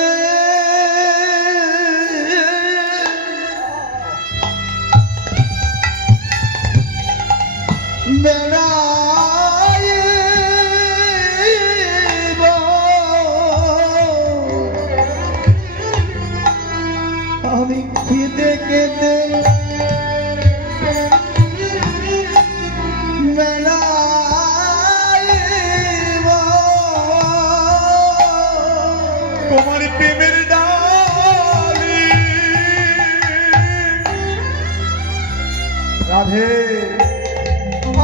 বেড়াইব আমি কেঁদে কেঁদে বেড়াইব তোমার প্রেমের ডালি রাধে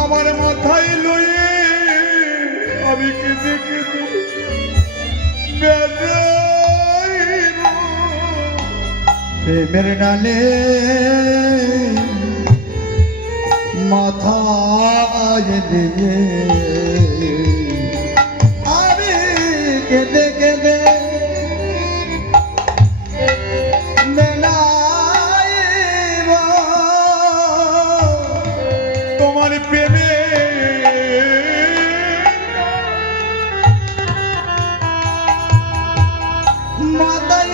আমার মাথায় লইয়ে আমি কেঁদে কেঁদে বেড়াইব প্রেমের ডালে মাথায় দিয়ে আমি কেঁদে কেঁদে বেড়াইব তোমার প্রেমে মাথায়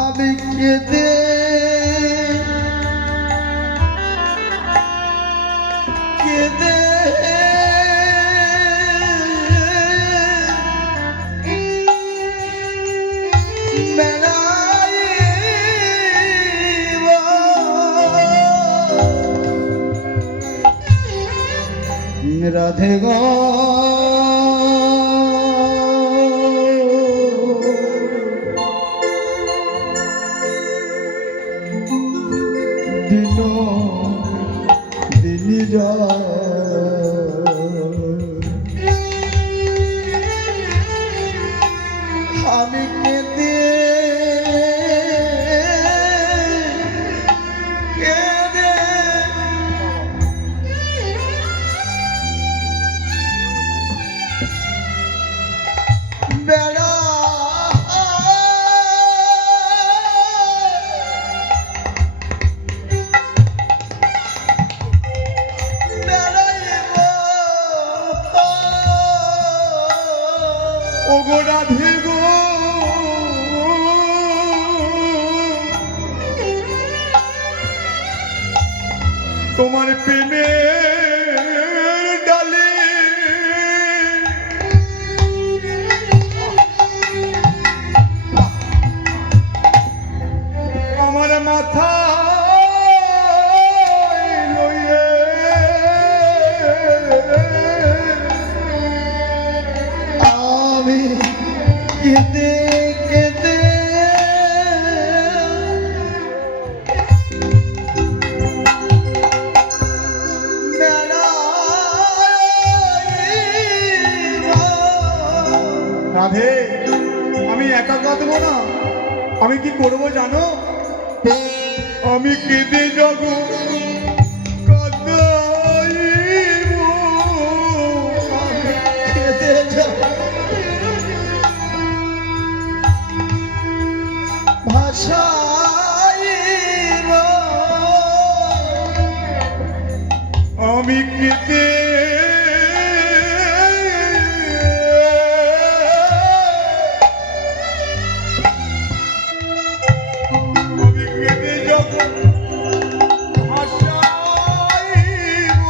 আমি কেঁদে কেঁদে বেড়াইব রাধে গো দিন দিন আমি কেঁদে কেঁদে বেড়া ওগো রাধে গো তোমার প্রেমের ডালে আমার মাথা লইয়ে আমি কেঁদে কেঁদে বেড়াইব রাধে আমি একা কাঁদবো না, আমি কি করব জানো? আমি কেঁদে যাব কাঁদাইব কেঁদে যাব ভাষাইব আমি কেঁদে আমি কেঁদে যাব ভাষাইব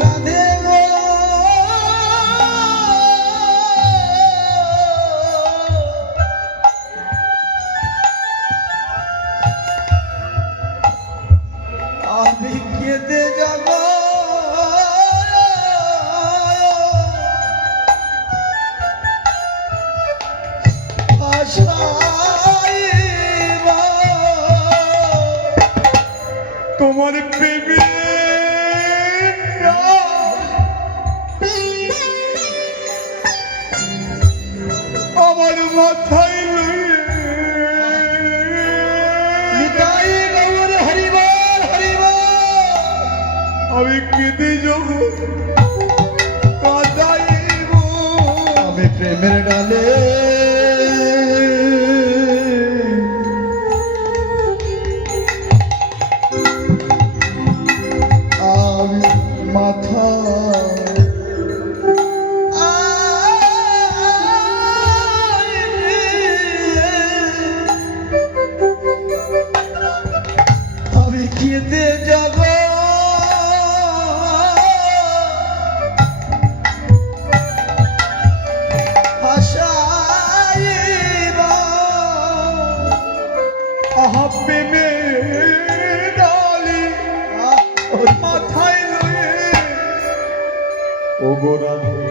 রাধে গো আমি কেঁদে যাব ভাষাইব তোমার প্রেমে আমার মাথায় লইয়ে নিতাই গৌর হরিবল হরিবল। আমি কেঁদে যাব কাঁদাইব আমি প্রেমের ডালে আমি মাথা আমি কেঁদে যাব হাসাইব আহা প্রেমে ডালি মাথায় লইয়ে ও গোরাধে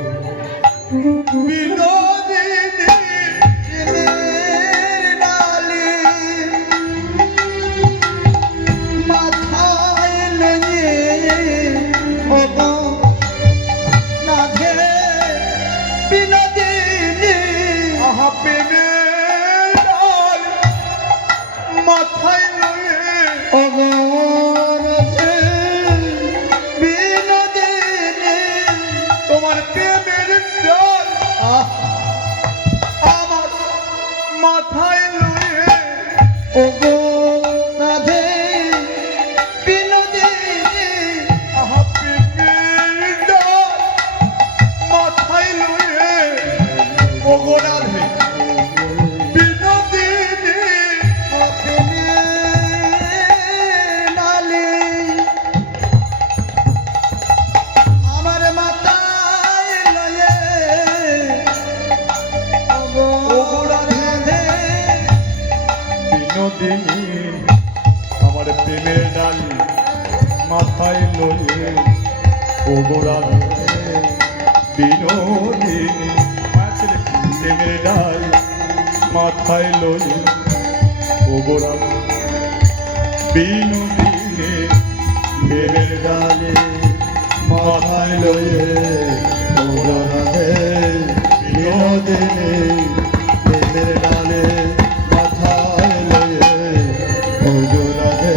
বিনোদিনী প্রেমের ডালে মাথায় লইয়ে ওগো নাথে বিনোদিনী আহা প্রেমে ডালি মাথায় লইয়ে ওগো নাথে বিনোদিনী তোমার প্রেমের ডাল আহ আমার মাথায় লইয়ে ওগো নাথে বিনোদিনী আহা প্রেমের ডাল মাথায় লইয়ে ও গোরাধে বিনোদিনী আমার মাথায় লয়ে বিনোদিনী আমার প্রেমের ডালি মাথায় লইয়ে ও গোরাধে বিনোদিনী প্রেমের ডাল মাথায় লইয়ে ও গোরাধে বিনোদিনী প্রেমের ডালে মাথায় লইয়ে ও গোরাধে বিনোদিনী প্রেমের ডালে মাথায় লয়ে ওগো রাধে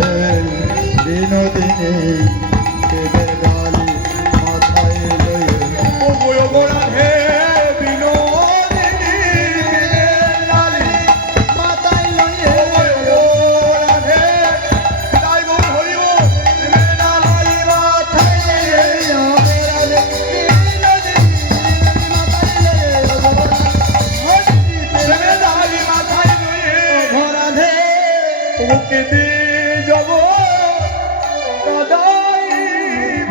বিনোদিনী প্রেমের ডালে মাথায় লয়ে ও গোরাধে বিনোদিনী প্রেমের ডালে মাথায় লয়ে গোরাধে তাই গো হইব প্রেমের ডাল মাথায় লয়ে ওগো রাধে বিনোদিনী মাথায় লয়ে প্রেমের ডাল মাথায় লইয়ে ওগো রাধে ওকে দিয়ে যাব কাঁদাইব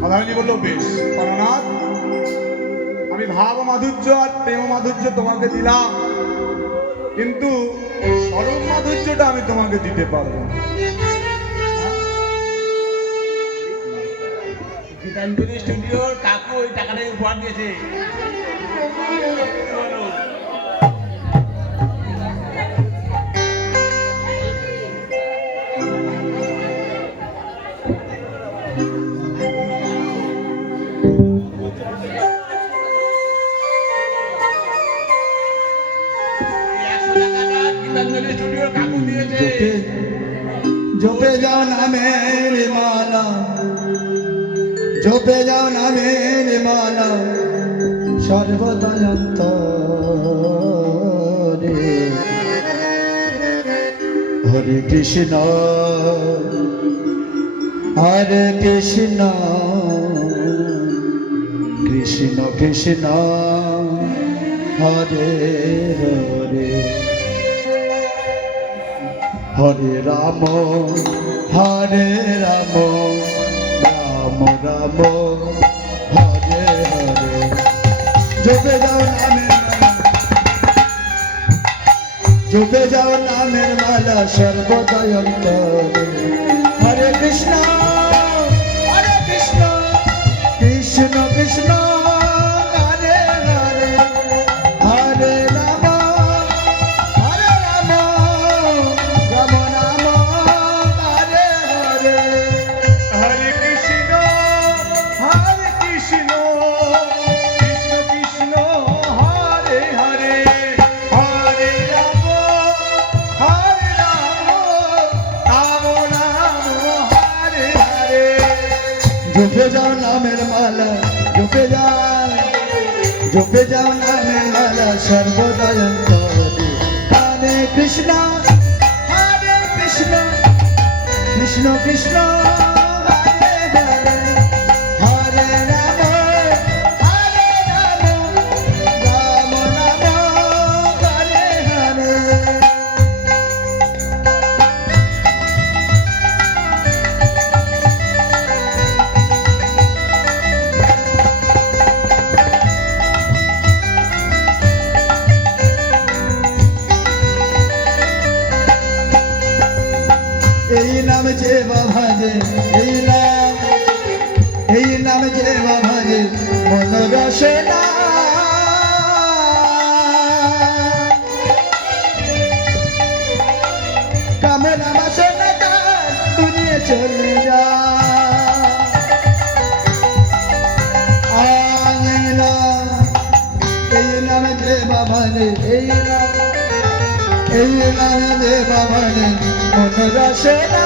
সাধারণী বললো বেশ প্রাণনাথ আমি ভাব মাধুর্য আর প্রেম মাধুর্য তোমাকে দিলাম কিন্তু স্বরূপ মাধুর্যটা আমি তোমাকে দিতে পারবো না। গীতাঞ্জলি স্টুডিওর কাকু ওই টাকাটা উপহার দিয়েছে। গীতাঞ্জলি স্টুডিওর কাকু দিয়েছে। জপে যাও নামের মালা জপে যাও নামের মালা সর্বদয়ন্তরে হরে কৃষ্ণ হরে কৃষ্ণ কৃষ্ণ কৃষ্ণ হরে হরে হরে রাম হরে রাম রাম রাম হরে হরে জপে যাও নামের মালা জপে যাও নামের মালা সর্বদয়ন্তরে হরে কৃষ্ণ কৃষ্ণ কৃষ্ণ হরে হরে হরে রাম রাম নাম হরে হরে হরে কৃষ্ণ জপে যাও নামের মালা জপে যাও নামের মালা সর্বদয়ন্তরে হরে কৃষ্ণ কৃষ্ণ কৃষ্ণ হরে হরে হরে রাম রাম রাম হরে হরে। এই নাম যে বাবা যে এই নাম যে বাবা যে মন রসনা কামনা বাসনা তার দুনিয়া চলে যা এই নাম যে বাবা যে এই নাম যে বাবা যে মন রসনা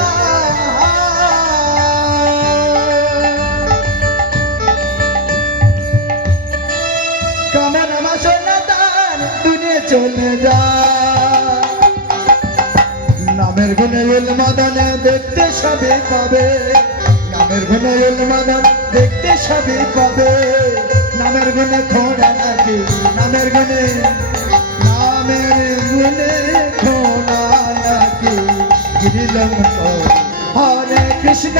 কামনা বাসনা তার দুনিয়া চলে যা নামের গুণে এল মদনে দেখতে সবে পাবে নামের গুণে এল মদন দেখতে সবে পাবে নামের গুণে খোঁড়া নাকি নামের গুণে খোঁড়া নাকি গিরিলম হরে কৃষ্ণ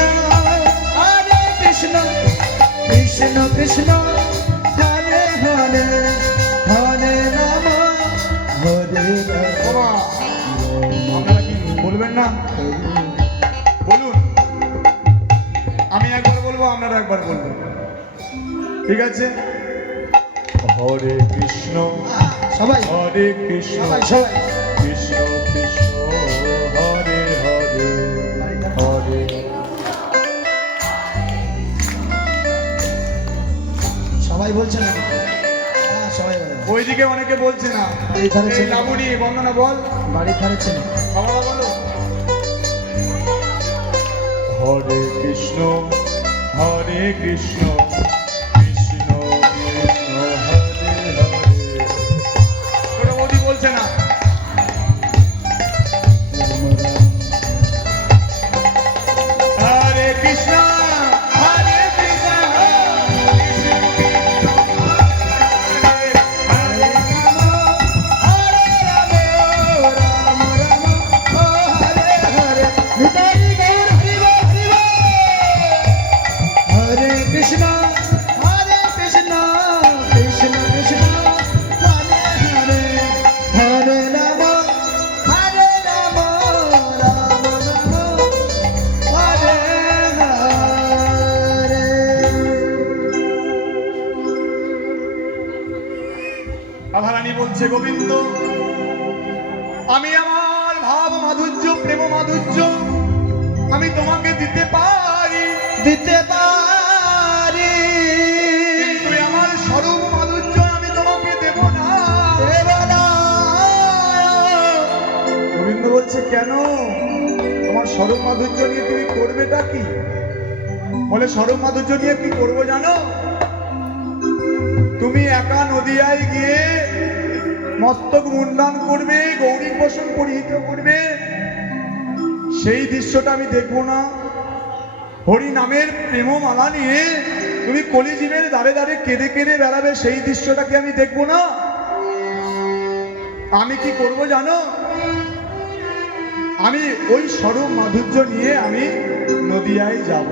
কৃষ্ণ কৃষ্ণ হরে হরে হরে রাম হরে বাবা আপনারা কি বলবেন না? বলুন, আমি একবার বলবো, আপনারা একবার বলবেন, ঠিক আছে? হরে কৃষ্ণ সবাই হরে কৃষ্ণ সবাই কৃষ্ণ কৃষ্ণ হরে হরে হরে। সবাই বলছে না হ্যাঁ সবাই বলে ওইদিকে অনেকে বলছে না। এই ধারে এই ছেলে। লাবণী বন্দনা বল, বাড়ির ধারে ছেলে বাবারা বলো। হরে কৃষ্ণ কৃষ্ণ কৃষ্ণ হরে হরে। ওটা মোদি বলছে না। হরে কৃষ্ণ কৃষ্ণ হরে কৃষ্ণ কৃষ্ণ কৃষ্ণ কৃষ্ণ হরে হরে হরে রাম রাম রাম হরে হরে। রাধারানী বলছে, গোবিন্দ, আমি আমার ভাব মাধুর্য প্রেম মাধুর্য আমি তোমাকে দিতে পারি, দিতে পারি কিন্তু আমার স্বরূপ মাধুর্য আমি তোমাকে দেব না। দেবনা। গোবিন্দ বলছে, কেন? তোমার স্বরূপ মাধুর্য নিয়ে তুমি করবেটা কি? বলে, স্বরূপ মাধুর্য নিয়ে কি করবো জানো? তুমি একা নদিয়ায় গিয়ে মস্তক মুন্ডন করবে, গৌরী বসন পরিহিত করবে, সেই দৃশ্যটা আমি দেখবো না। হরি নামের প্রেমমালা নিয়ে তুমি কলিজীবের দাঁড়ে দাঁড়ে কেঁদে কেঁদে বেড়াবে, সেই দৃশ্যটাকে আমি দেখবো না। আমি কি করব জানো? আমি ওই স্বরূপ মাধুর্য নিয়ে আমি নদিয়ায় যাব।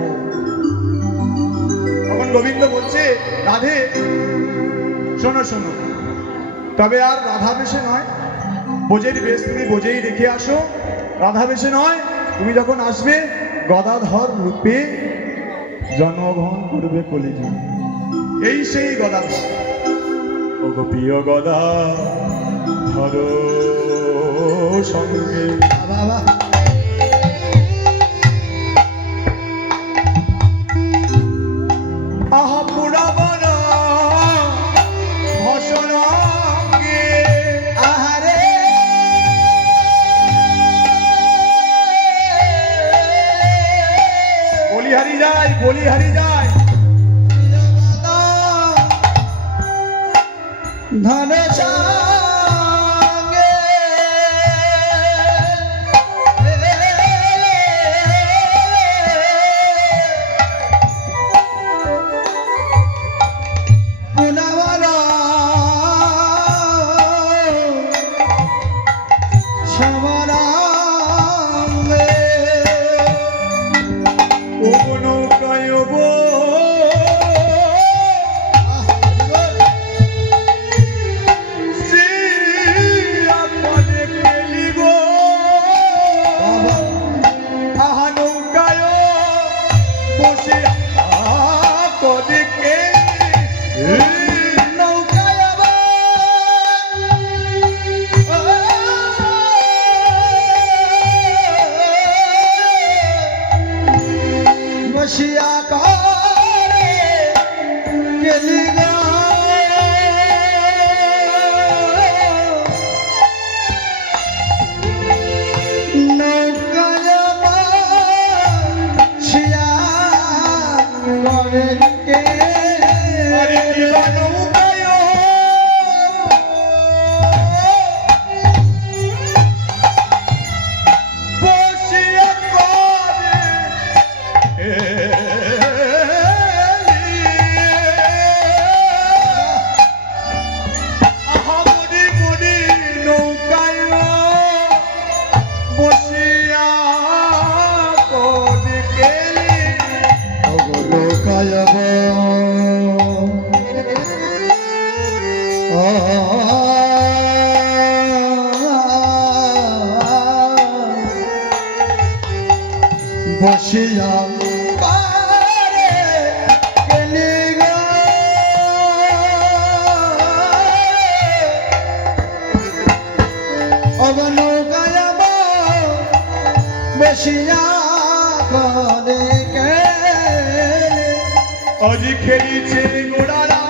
তখন গোবিন্দ বলছে, রাধে শোনো শোনো, তবে আর রাধা বেশে নয়, বোঝের বেশ তুমি বোঝেই রেখে আসো। রাধা বেশে নয়, তুমি যখন আসবে গদাধর রূপে জন্মগ্রহণ করবে কলিযুগে। এই সেই গদাধর। ও গোপীয় গদা ধর সঙ্গে। বাবা আহা পুরাবন ভসনাঙ্গে। আহারে বলিহারি যায়, বলিহারি যায়। ধন সঙ্গে পুনবরা সমরাঙ্গে ও নৌকায় গো শ্রীরাপদে গেলি গো আহা নৌকায় বসে আপদে গেলি নৌকায় বসিয়া করে গেলি গো নৌকায় বসিয়া করে আরে দিবা নৌকায় বসিয়া করে আহা মুড়ি মুড়ি নৌকায় বসিয়া করে গেলি নৌকায় বসিয়া পারে গেলি গো অব নৌকায় বসিয়া করে গেলি আজি খেলিছে গোড়ারা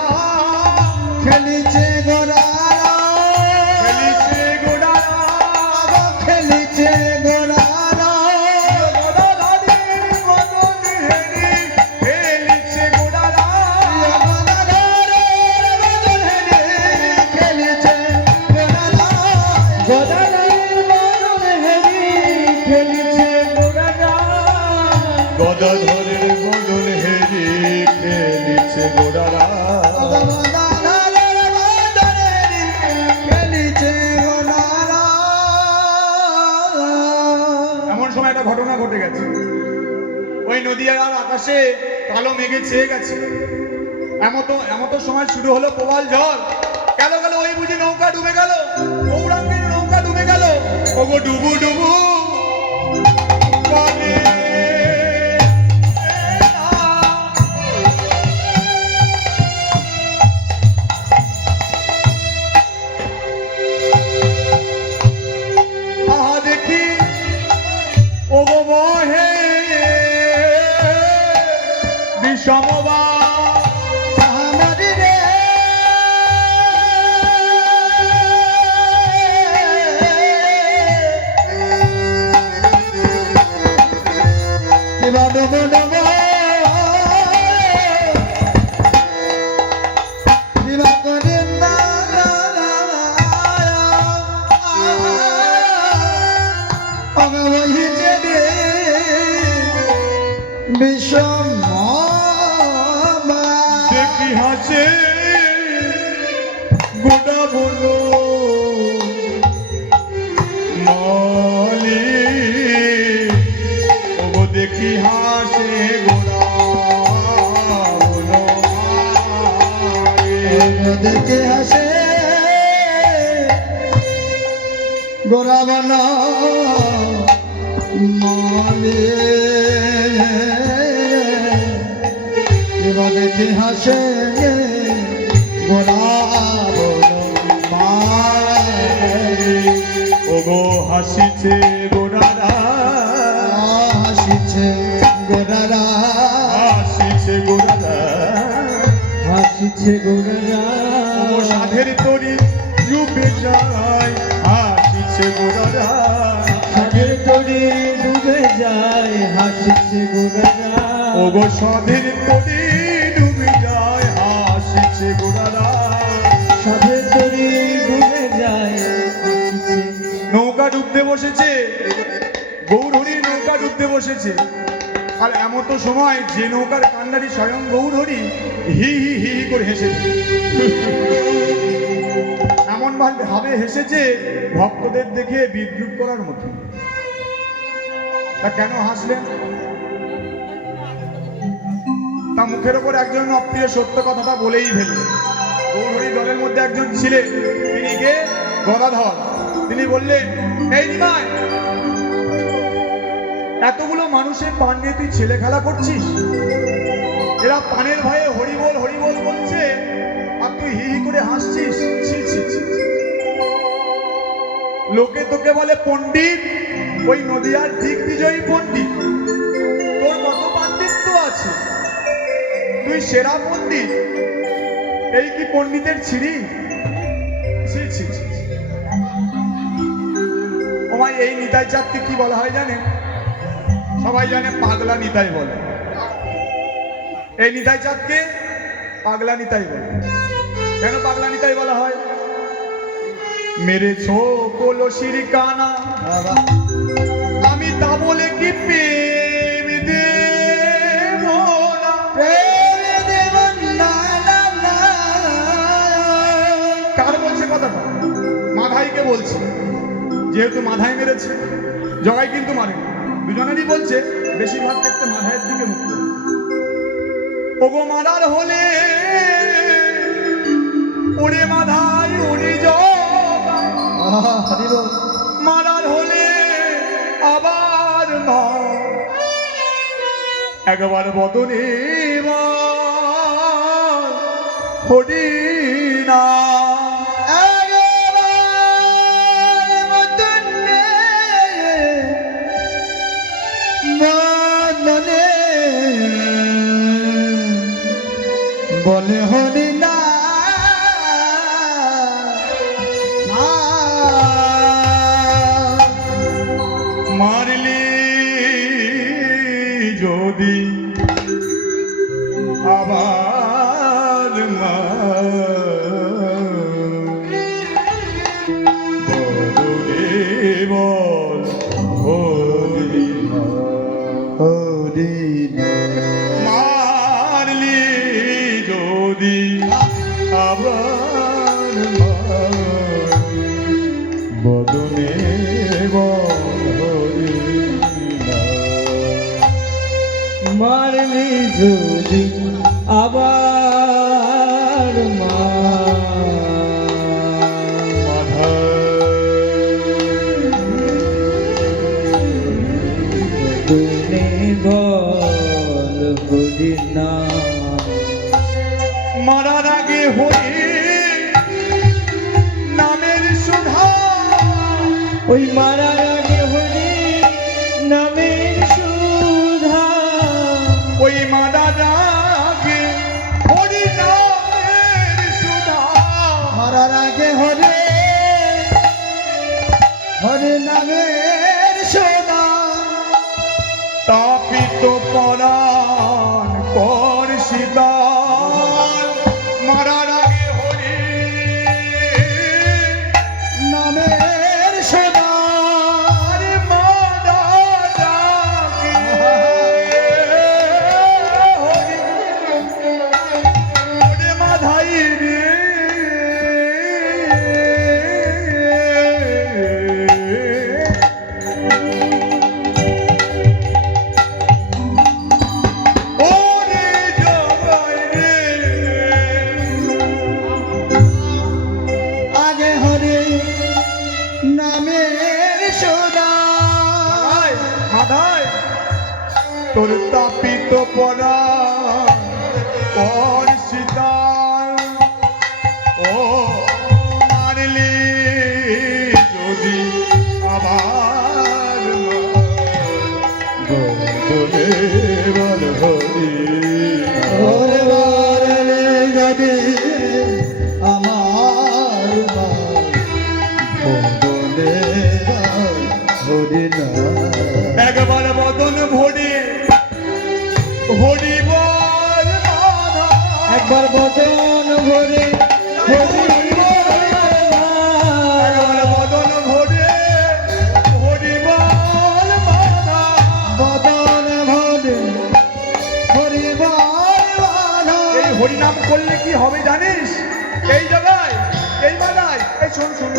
খেলিছে গোড়ারা খেলিছে গোড়ারা খেলিছে গোড়ারা গোড়ারানির বদন হেরি খেলিছে গোড়ারা খেলিছে গোড়ারা গদাধরের বদন হেরি খেলিছে গোড়ারা গদাধরের বদন হেরি খেলিছে গোড়ারা খেলিছে গোড়ারা এমন সময় একটা ঘটনা ঘটে গেছে ওই নদীয়ার আকাশে কালো মেঘে ছেয়ে গেছে এমত সময় শুরু হলো প্রবল ঝড় গেল গেল ওই বুঝি নৌকা ডুবে গেল গৌরাঙ্গের নৌকা ডুবে গেল ওগো ডুবু ডুবু বলে আহা দেখি ওগো বহে বিষমবা আমারি রে কিবা ডুবু ডুবু কিবা করে না অগবহিছে রে বিষম দেখি হাসে গোটা বলো মালি ওগো দেখি হাসে গোড়া বলো মালি। দেখে হাসে গোরা বনা মালে এবার দেখে হাসে গোরা বনা মালে ওগো হাসিছে গোড়ারা হাসিছে গোরারা হাসিছে গোড়ারা হাসিছে গোড়ারা ওগো সাধের তরি ডুবে যায় হাসিছে গোড়ারা সাধের তরি ডুবে যায় হাসিছে গোড়ারা ওগো সাধের তরি ডুবে যায় হাসিছে গোড়ারা সাধের তরি গৌরহরির নৌকা ডুবতে বসেছে। আর এমতো সময় যে নৌকার কান্ডারি স্বয়ং গৌরহরি হি হি হি হি করে হেসেছে। এমন ভাবে হেসেছে ভক্তদের দেখে বিদ্রুপ করার মতো। তা কেন হাসলেন? তা মুখের ওপর একজন অপ্রিয় সত্য কথাটা বলেই ফেললেন। গৌরহরি দলের মধ্যে একজন ছিলেন, তিনি কে? গদাধর। তিনি বললেন, এই নিমাই, এতগুলো মানুষের পান নিয়ে তুই ছেলে খেলা করছিস? এরা পানের ভয়ে হরিবোল হরিবোল বলছে, আর তুই হি হি করে হাসছিস। ছি ছি ছি। লোকে তোকে বলে পণ্ডিত, ওই নদিয়ার দিগ্বিজয়ী পণ্ডিত। তোর কত পাণ্ডিত্য আছে, তুই সেরা পণ্ডিত। এই কি পণ্ডিতের ছিরি? ছি ছি ছি। ওমাই, এই নিতাই চাঁদকে কি বলা হয় জানে? সবাই জানে পাগলা নিতাই বলে। এই নিতাই চাঁদকে পাগলা নিতাই বলে। কেন পাগলা নিতাই বলা হয়? মেরে ছো কলসির কানা, বাবা আমি তা বলে কি প্রেম দেব না? প্রেম দেব না, না, না। কার বলছে কথাটা? মাধাইকে বলছে। যেহেতু মাধাই মেরেছে, জগাই কিন্তু মারেনি। দুজনেরই বলছে, বেশিরভাগ ক্ষেত্রে মাধাইয়ের দিকে মুখ করে। ওগো মারার হলে ওরে মাধাই ওরে জগাই, হরিব মারার হলে আবার মা, একবার বদনে হরি না। বলে হরি না, মারলি যদি আবার মা, বদনে বল হরি না। হরি না। মারলি যদি আবার মা, বদনে বল হরি না। মারলি যদি আবার মা, তুমি বল হরি না। মারার আগে হরি নামের সুধা, ওই মারার আগে হরি নামের সুধা, ওই মারার আগে হরি নামের সুধা, মারার আগে হরে হরে নামের সোনা, তাপিত পরাণ কর শীতল। মারার আগে হরি নামের সোনা, আরে মারার আগে হরি, ওরে মাধাই রে, ওরে জগাই রে। আগে হরে নামের সোনা, মাধাই, মাধাই, তোর তাপিত পরা কর শীতল। ও মারলি যদি আবার বদলে বল হরি না। ওরে বারে যদি আমার মা, বদলে হরি না। একবার বদন ভরে হরি বল মাধা, একবার বদন ভরে হরি বল একবার বদন ভরে হরি বল মাধা। করলে কি হবে জানিস? এই জায়গায়, এই মালায়, এই শোন শোন,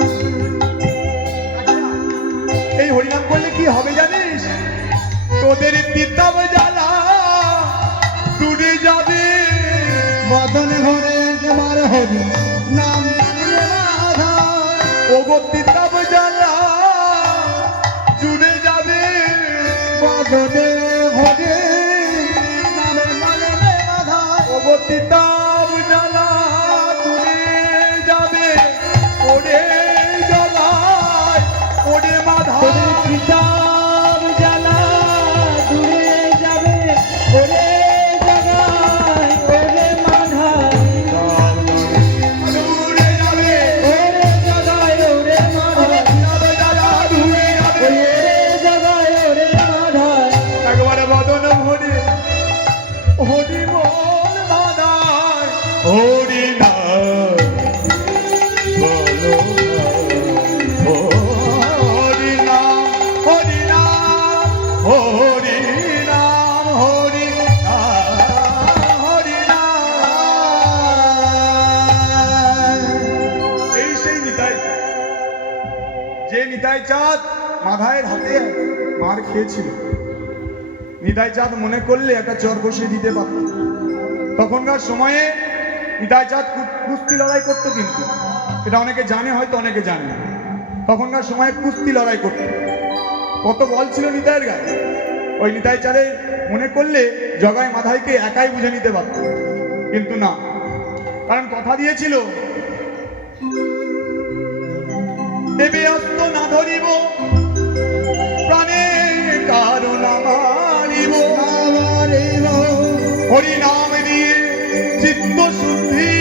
এই হরিনাম করলে কি হবে জানিস? তোদের তিতাব জ্বালা দূরে যাবে। বদন ঘরে তোমার হরি নাম রাধা। ওগো তিতাব জ্বালা জুড়ে যাবে। বদনে ঘরে নাম রাধা। ওগো তিতাব জ্বালা জুড়ে যাবে। ওরে জ্বালায় ওরে মাধা। কিতাব জ্বালা দূরে যাবে ওরে জাগায় ওরে মাধা দূরে যাবে। ওরে জাগায় ওরে মাধা তিতাব জ্বালা দূরে যাবে। ওরে জাগায় ওরে মাধা একবারে বদন ভরে হরি বল মাদায় হরি না বলো হরি নাম হরি নাম হরি নাম হরি নাম হরি নাম। এই সেই নিতাই, যে নিতাই চাঁদ মাধায়ের হাতে মার খেয়েছিল। নিতাই চাঁদ মনে করলে একটা চর বসিয়ে দিতে পারত। তখনকার সময়ে নিতাই চাঁদ কুস্তি লড়াই করতো, কিন্তু এটা অনেকে জানে, হয়তো অনেকে জানে না। তখনকার সময়ে কুস্তি লড়াই করতো। কত বল ছিল নিতাইয়ের গায়ে। ওই নিতাই চাঁদে মনে করলে জগায় মাধাইকে একাই বুঝে নিতে পারত, কিন্তু না, কারণ কথা দিয়েছিল দেবে অস্ত না ধরিব প্রাণে কারণ মারিব। হরি নাম দিয়ে চিত্ত শুদ্ধি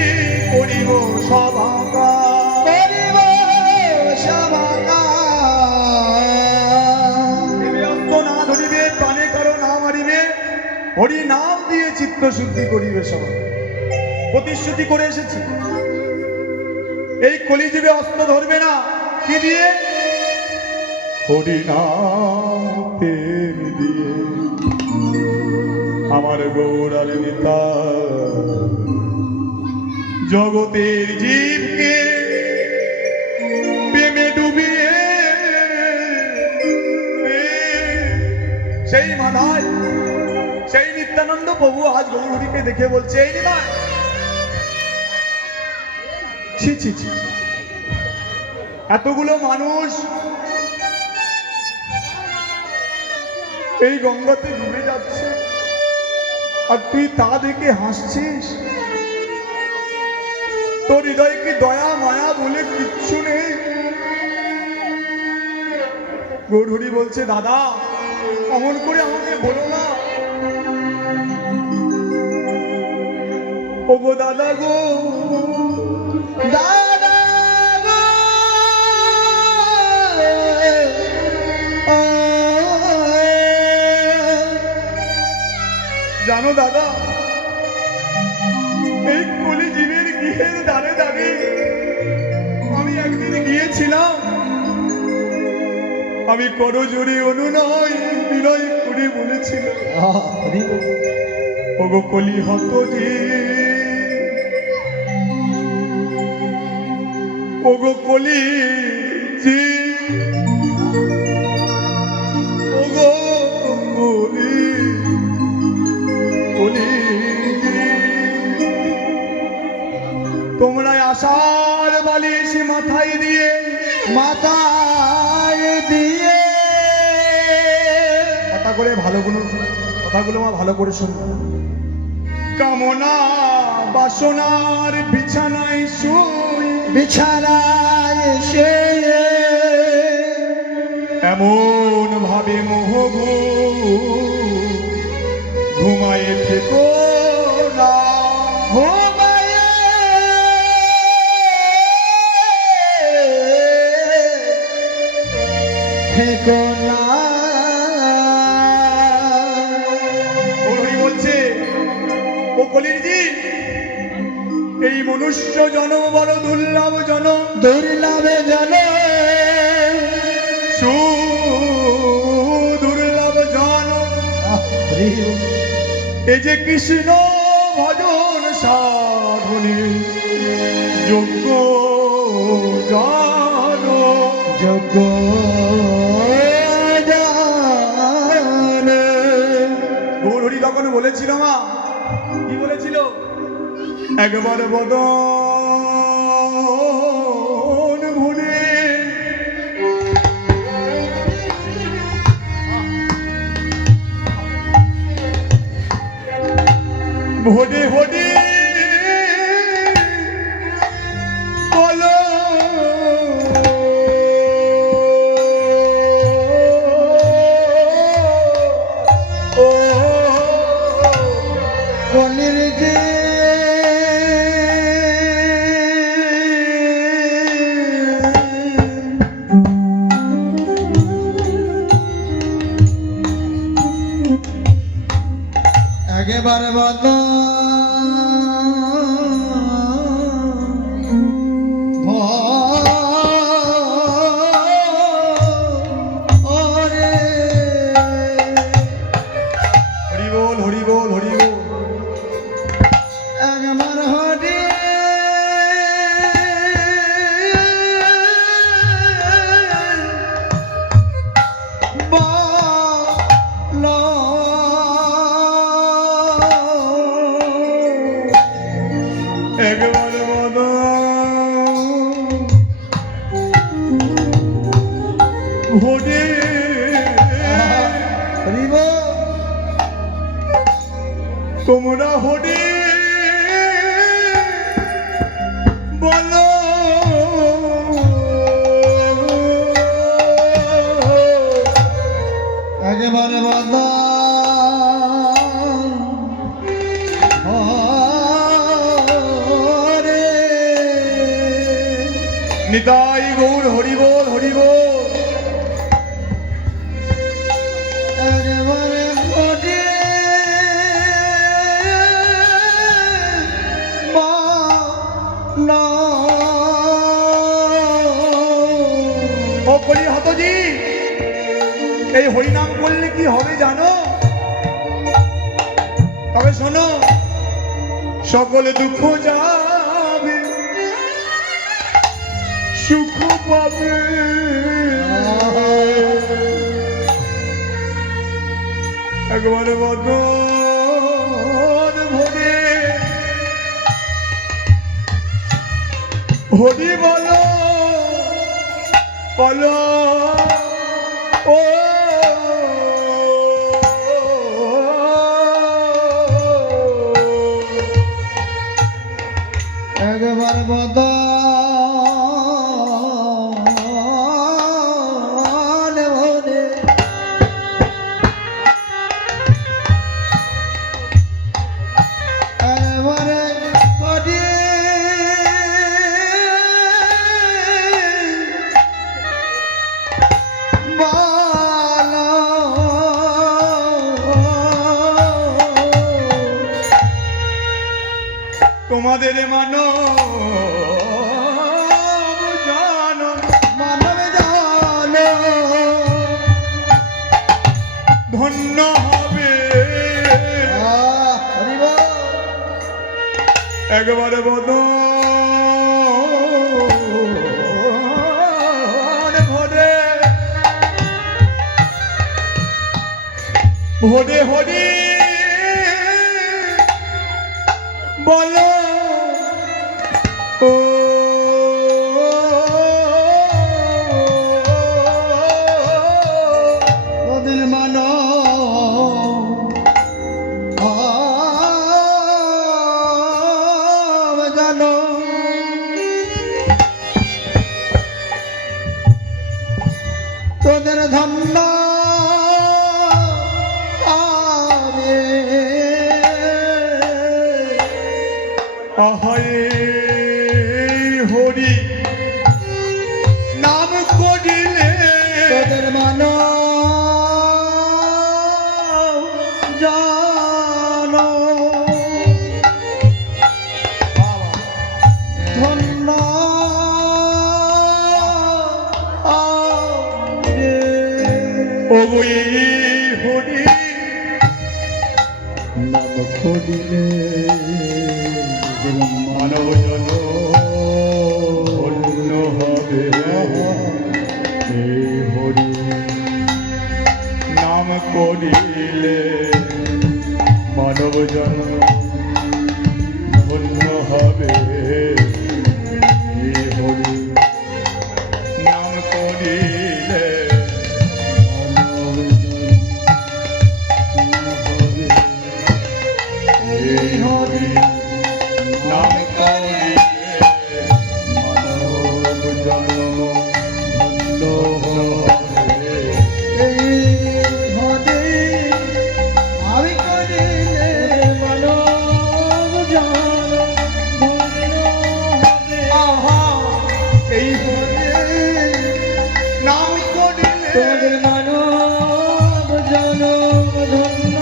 করিব সভাকা। দেবে অস্ত না ধরিবে প্রাণে কারো না মারিবে। হরি নাম দিয়ে চিত্ত শুদ্ধি করিবে সবাই। প্রতিশ্রুতি করে এসেছে এই কলিযুগে অস্ত্র ধরবে না। কি দিয়ে? হরি নাম প্রেম দিয়ে। আমার গৌরার নেতা জগতের জীবকে প্রেমে ডুবিয়ে সেই মাধায় সেই নিত্যানন্দ প্রভু আজ গৌরহরিকে দেখে বলছে, এই নিমাই, ছি ছি ছি, এতগুলো মানুষ এই গঙ্গাতে ডুবে যাচ্ছে আর তুই তা দেখে হাসছিস? তোর হৃদয়ে কি দয়া মায়া বলে কিচ্ছু নেই? গৌরহরি বলছে, দাদা অমন করে আমাকে বলো না। ও গো দাদা গো, দাদা গো, জানো দাদা, এই কলিজীবের গৃহের দ্বারে দ্বারে আমি একদিন গিয়েছিলাম। আমি করজোরে অনুনয় বিনয় করে বলেছিলাম, ওগো কলি হত যে, ওগো কলি যে, ওগো কলি কলি যে, তোমরা আশার বালিশ মাথায় দিয়ে মাথায় দিয়ে কথাগুলো মা ভালো করে শুনবে। কামনা বাসনার বিছানায় শুই, বিছানায় এসে এমন ভাবে মোহগু ঘুমায়ে থেকো না। ঘুমায়ে থেকো না। গৌরহরি বলছে, ও কলিরজি, এই মনুষ্য জন্ম বড় দুর্লভ জনম, দুর্লভে জনে সুদুর্লভ জনম। এই যে কৃষ্ণ ভজন সাধন জানে যোগ্য জানো যোগ্য জানে। গৌরহরি তখন বলেছিল মা, কি বলেছিল? একবার বদন ভুলে ভোটে ভোটে বলো ও কলির যে একেবারে বন্ধ হরি বল হরি বল হরি বল। একবার হরি বলো একবার বদন ভোটে হরিব তোমরা হরি বলো একেবারে বন্ধ হরে নিতাই গৌর হরি বল হরি বল। একেবারে হরে বলো ও কলি হতজি, এই হরিনাম করলে কি হবে জানো? তবে শোনো, সকলে দুঃখ যাবে সুখ পাবে। একবারে বদন ভরে হরি বলো বলো ও একবার বন্ধ হরে একবারে হরে বলো তোমাদের মানো জানো মানব জানো ধন্য হবে। হরিব একবারে বদন ভরে ভরে হরি বলো ও তোদের মানো জানো তোদের ধন্য হবে আহারে হরি নাম করিলে তোদের মানো জানো ধন্য ও হরি নাম করিলে মানব জন ধন্য হবে এই হরি নাম করিলে মানব জন ধন্য হবে এই হরি নাম করিলে এই হরি নাম করিলে মানব জন্ম ধন্য হবে। এই হরে আমি করিলে মানব জন ধন্য হবে। আহা এই হরে নাম করিলে তোদের মানব জনম ধন্য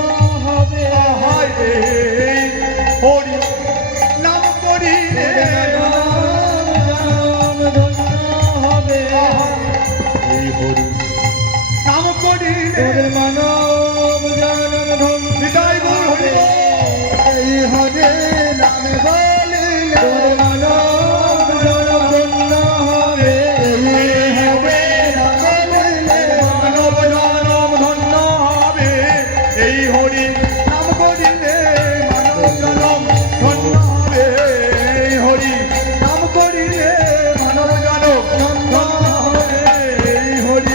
হবে। আহা এই হরি নাম করিলে মানব জনম ধন্য হবে। আহা এই হরি নাম করিলে তোদের মানব জনম ধন্য হৃদয় গৌর হরি বল। এই হরে নামে বলিলে তোদের মানব জনম ধন্য হবে। এই হরে নামে বলিলে মানব জনম ধন্য হবে এই হরি নাম করিলে মানব জনম ধন্য হবে এই হরি নাম করিলে মানব জনম ধন্য হবে এই হরি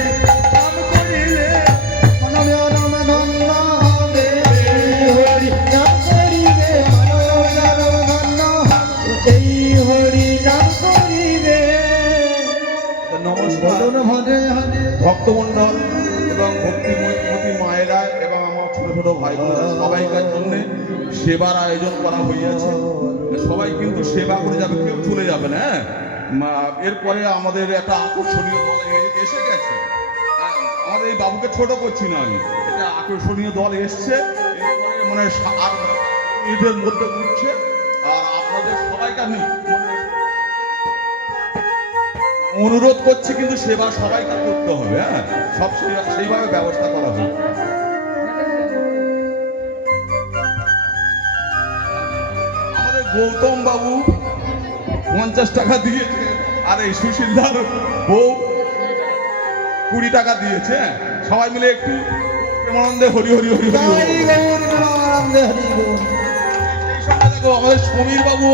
নাম করিলে মানব জনম ধন্য হবে। এই হরি নাম করিলে মানব জনম ধন্য হবে। এই হরি নাম করিলে নমস্কার বলুন হরে হরে ভক্তমণ্ডল এবং ভক্তিমতী মায়েরা এবং আমার ছোট ছোট ভাই বোনেরা সবাইকার জন্য সেবার আয়োজন করা হইয়াছে। সবাই কিন্তু সেবা করে যাবে, কেউ চলে যাবে না। হ্যাঁ এরপরে আমাদের একটা আকর্ষণীয় দল এসে গেছে। হ্যাঁ, আমাদের এই বাবুকে ছোট করছি না আমি, এটা আকর্ষণীয় দল এসছে। এরপরে মানে 8 মিনিটের মধ্যে উঠছে। আর আপনাদের সবাইকার অনুরোধ করছি কিন্তু সেবা সবাইকে করতে হবে। হ্যাঁ সব সেইভাবে ব্যবস্থা করা হবে। আমাদের গৌতম বাবু 50 টাকা দিয়েছে, আর এই সুশীলদার বউ 20 টাকা দিয়েছে। হ্যাঁ, সবাই মিলে একটু প্রেমানন্দে হরি হরি হরি হরি জয় বল। গৌর প্রেমানন্দে হরি বল। এই সঙ্গে দেখো আমাদের সমীর বাবু